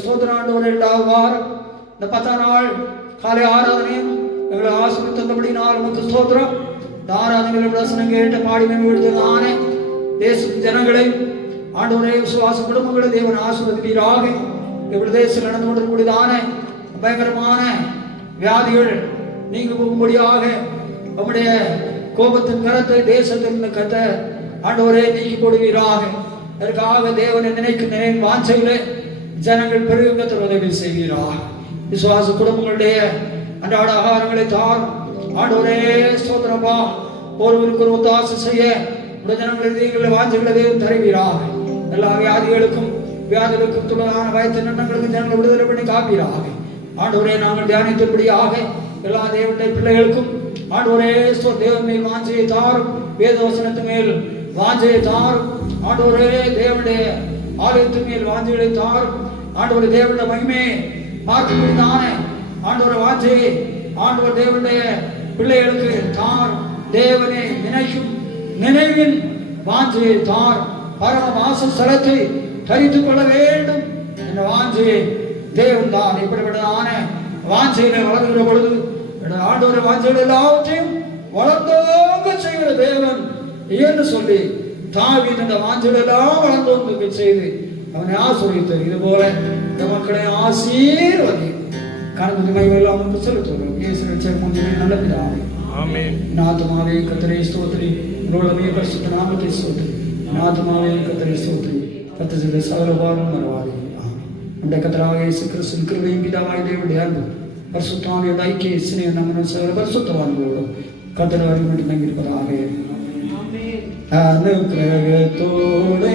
ஸ்தோத்திர ஆண்டவர் 2வது வாரம் இந்த 10ஆம் நாள் காலை ஆராதனையும் எங்களை ஆசீர்வதித்து தந்தபடியினால் உமக்கு ஸ்தோத்திரம். இந்த ஆராதனையில் வசனம் கேட்டு பாடி மேம்படுத்தினானே தேச ஜனங்களை ஆண்டவரே விசுவாச குடும்பங்களை தேவன் ஆசீர்வதிப்பீராக. தேசத்தில் நடந்து கொண்டிருக்கக்கூடியதான பயங்கரமான வியாதிகள் நீங்க போகும்படியாக நம்முடைய கோபத்தின் கரத்தை தேசத்தின் கத்த ஆண்டவரே நீக்கி போடுவீராக. அதற்காக தேவனை நினைக்கும் வாஞ்சையிலே ஜனங்கள் பெருகத்தில் உதவி செய்வீராக. விசுவாச குடும்பங்களுடைய அன்றாட ஆகாரங்களை தார் ஆண்டவரே ஸ்தோத்திரப்பா. ஒருவருக்கு ஒரு ஒத்தாசை செய்ய ஜனங்களை வாஞ்சைகளை தேவன் தருவீராக. எல்லா வியாதிகளுக்கும் துளதான பயத்தின் எண்ணங்களுக்கு ஜனங்களை விடுதலை பண்ணி காப்பீராக. ஆண்டவரே நாங்கள் தியானித்தபடியாக எல்லா தேவனுடைய பிள்ளைகளுக்கும் ஆண்டவரே தேவன் மேல் வாஞ்சையை தாரும். வேதவசனத்து மேல் வாஞ்சையை தாரும். ஆண்டவரே தேவனுடைய ஆலயத்து மேல் வாஞ்சைகளை தாரும். ஆண்டவரே தேவனுடைய மகிமையை பார்க்கக்கூடியதானே ஆண்டவரை வாஞ்சையை ஆண்டவர் தேவனுடைய பிள்ளைகளுக்கு தார். தேவனை நினைக்கும் நினைவின் வாஞ்சையை தார். பரம வாசஸ்தலத்தை தரித்துக் கொள்ள வேண்டும் என்ற வாஞ்சையை தேவன் தான். இப்படிப்பட்டதான வாஞ்சையில வளர்கிற பொழுது ஆண்டவரை வாஞ்சைகள் எல்லாவற்றையும் வளர்ந்தோங்க செய்கிற தேவன் என்று சொல்லி தாவீது இந்த வாஞ்சைகள் எல்லாம் வளர்ந்தோங்க செய்து அவனை ஆசீர்வதித்தார். இது போல இந்த மக்களை ஆசீர்வதி கணக்கு மகிமையெல்லாம் வந்து செலுத்துகிறோம். இயேசுவின் நல்ல பிதாவே ஆமென். நாத்மாவே கர்த்தரை ஸ்தோத்திரி. உங்களுடைய பரிசுத்த நாமத்தை ஸ்தோத்திரி. நாத்மாவே கர்த்தரை ஸ்தோத்திரி. கர்த்தருடைய சகல பாவம் மறவாதே. ஆமென். நம்முடைய கர்த்தராகிய இயேசு கிறிஸ்துவின் கிருபையும் பிதாவாகிய தேவனுடைய அன்பும் பரிசுத்தாவின் ஐக்கிய சிநேகம் நம்முடைய சகல பரிசுத்தவான்களோடும் கர்த்தர் வருகின்ற தங்கியிருப்பதாக. ஆமென். அனுக்கிரகத்தோடு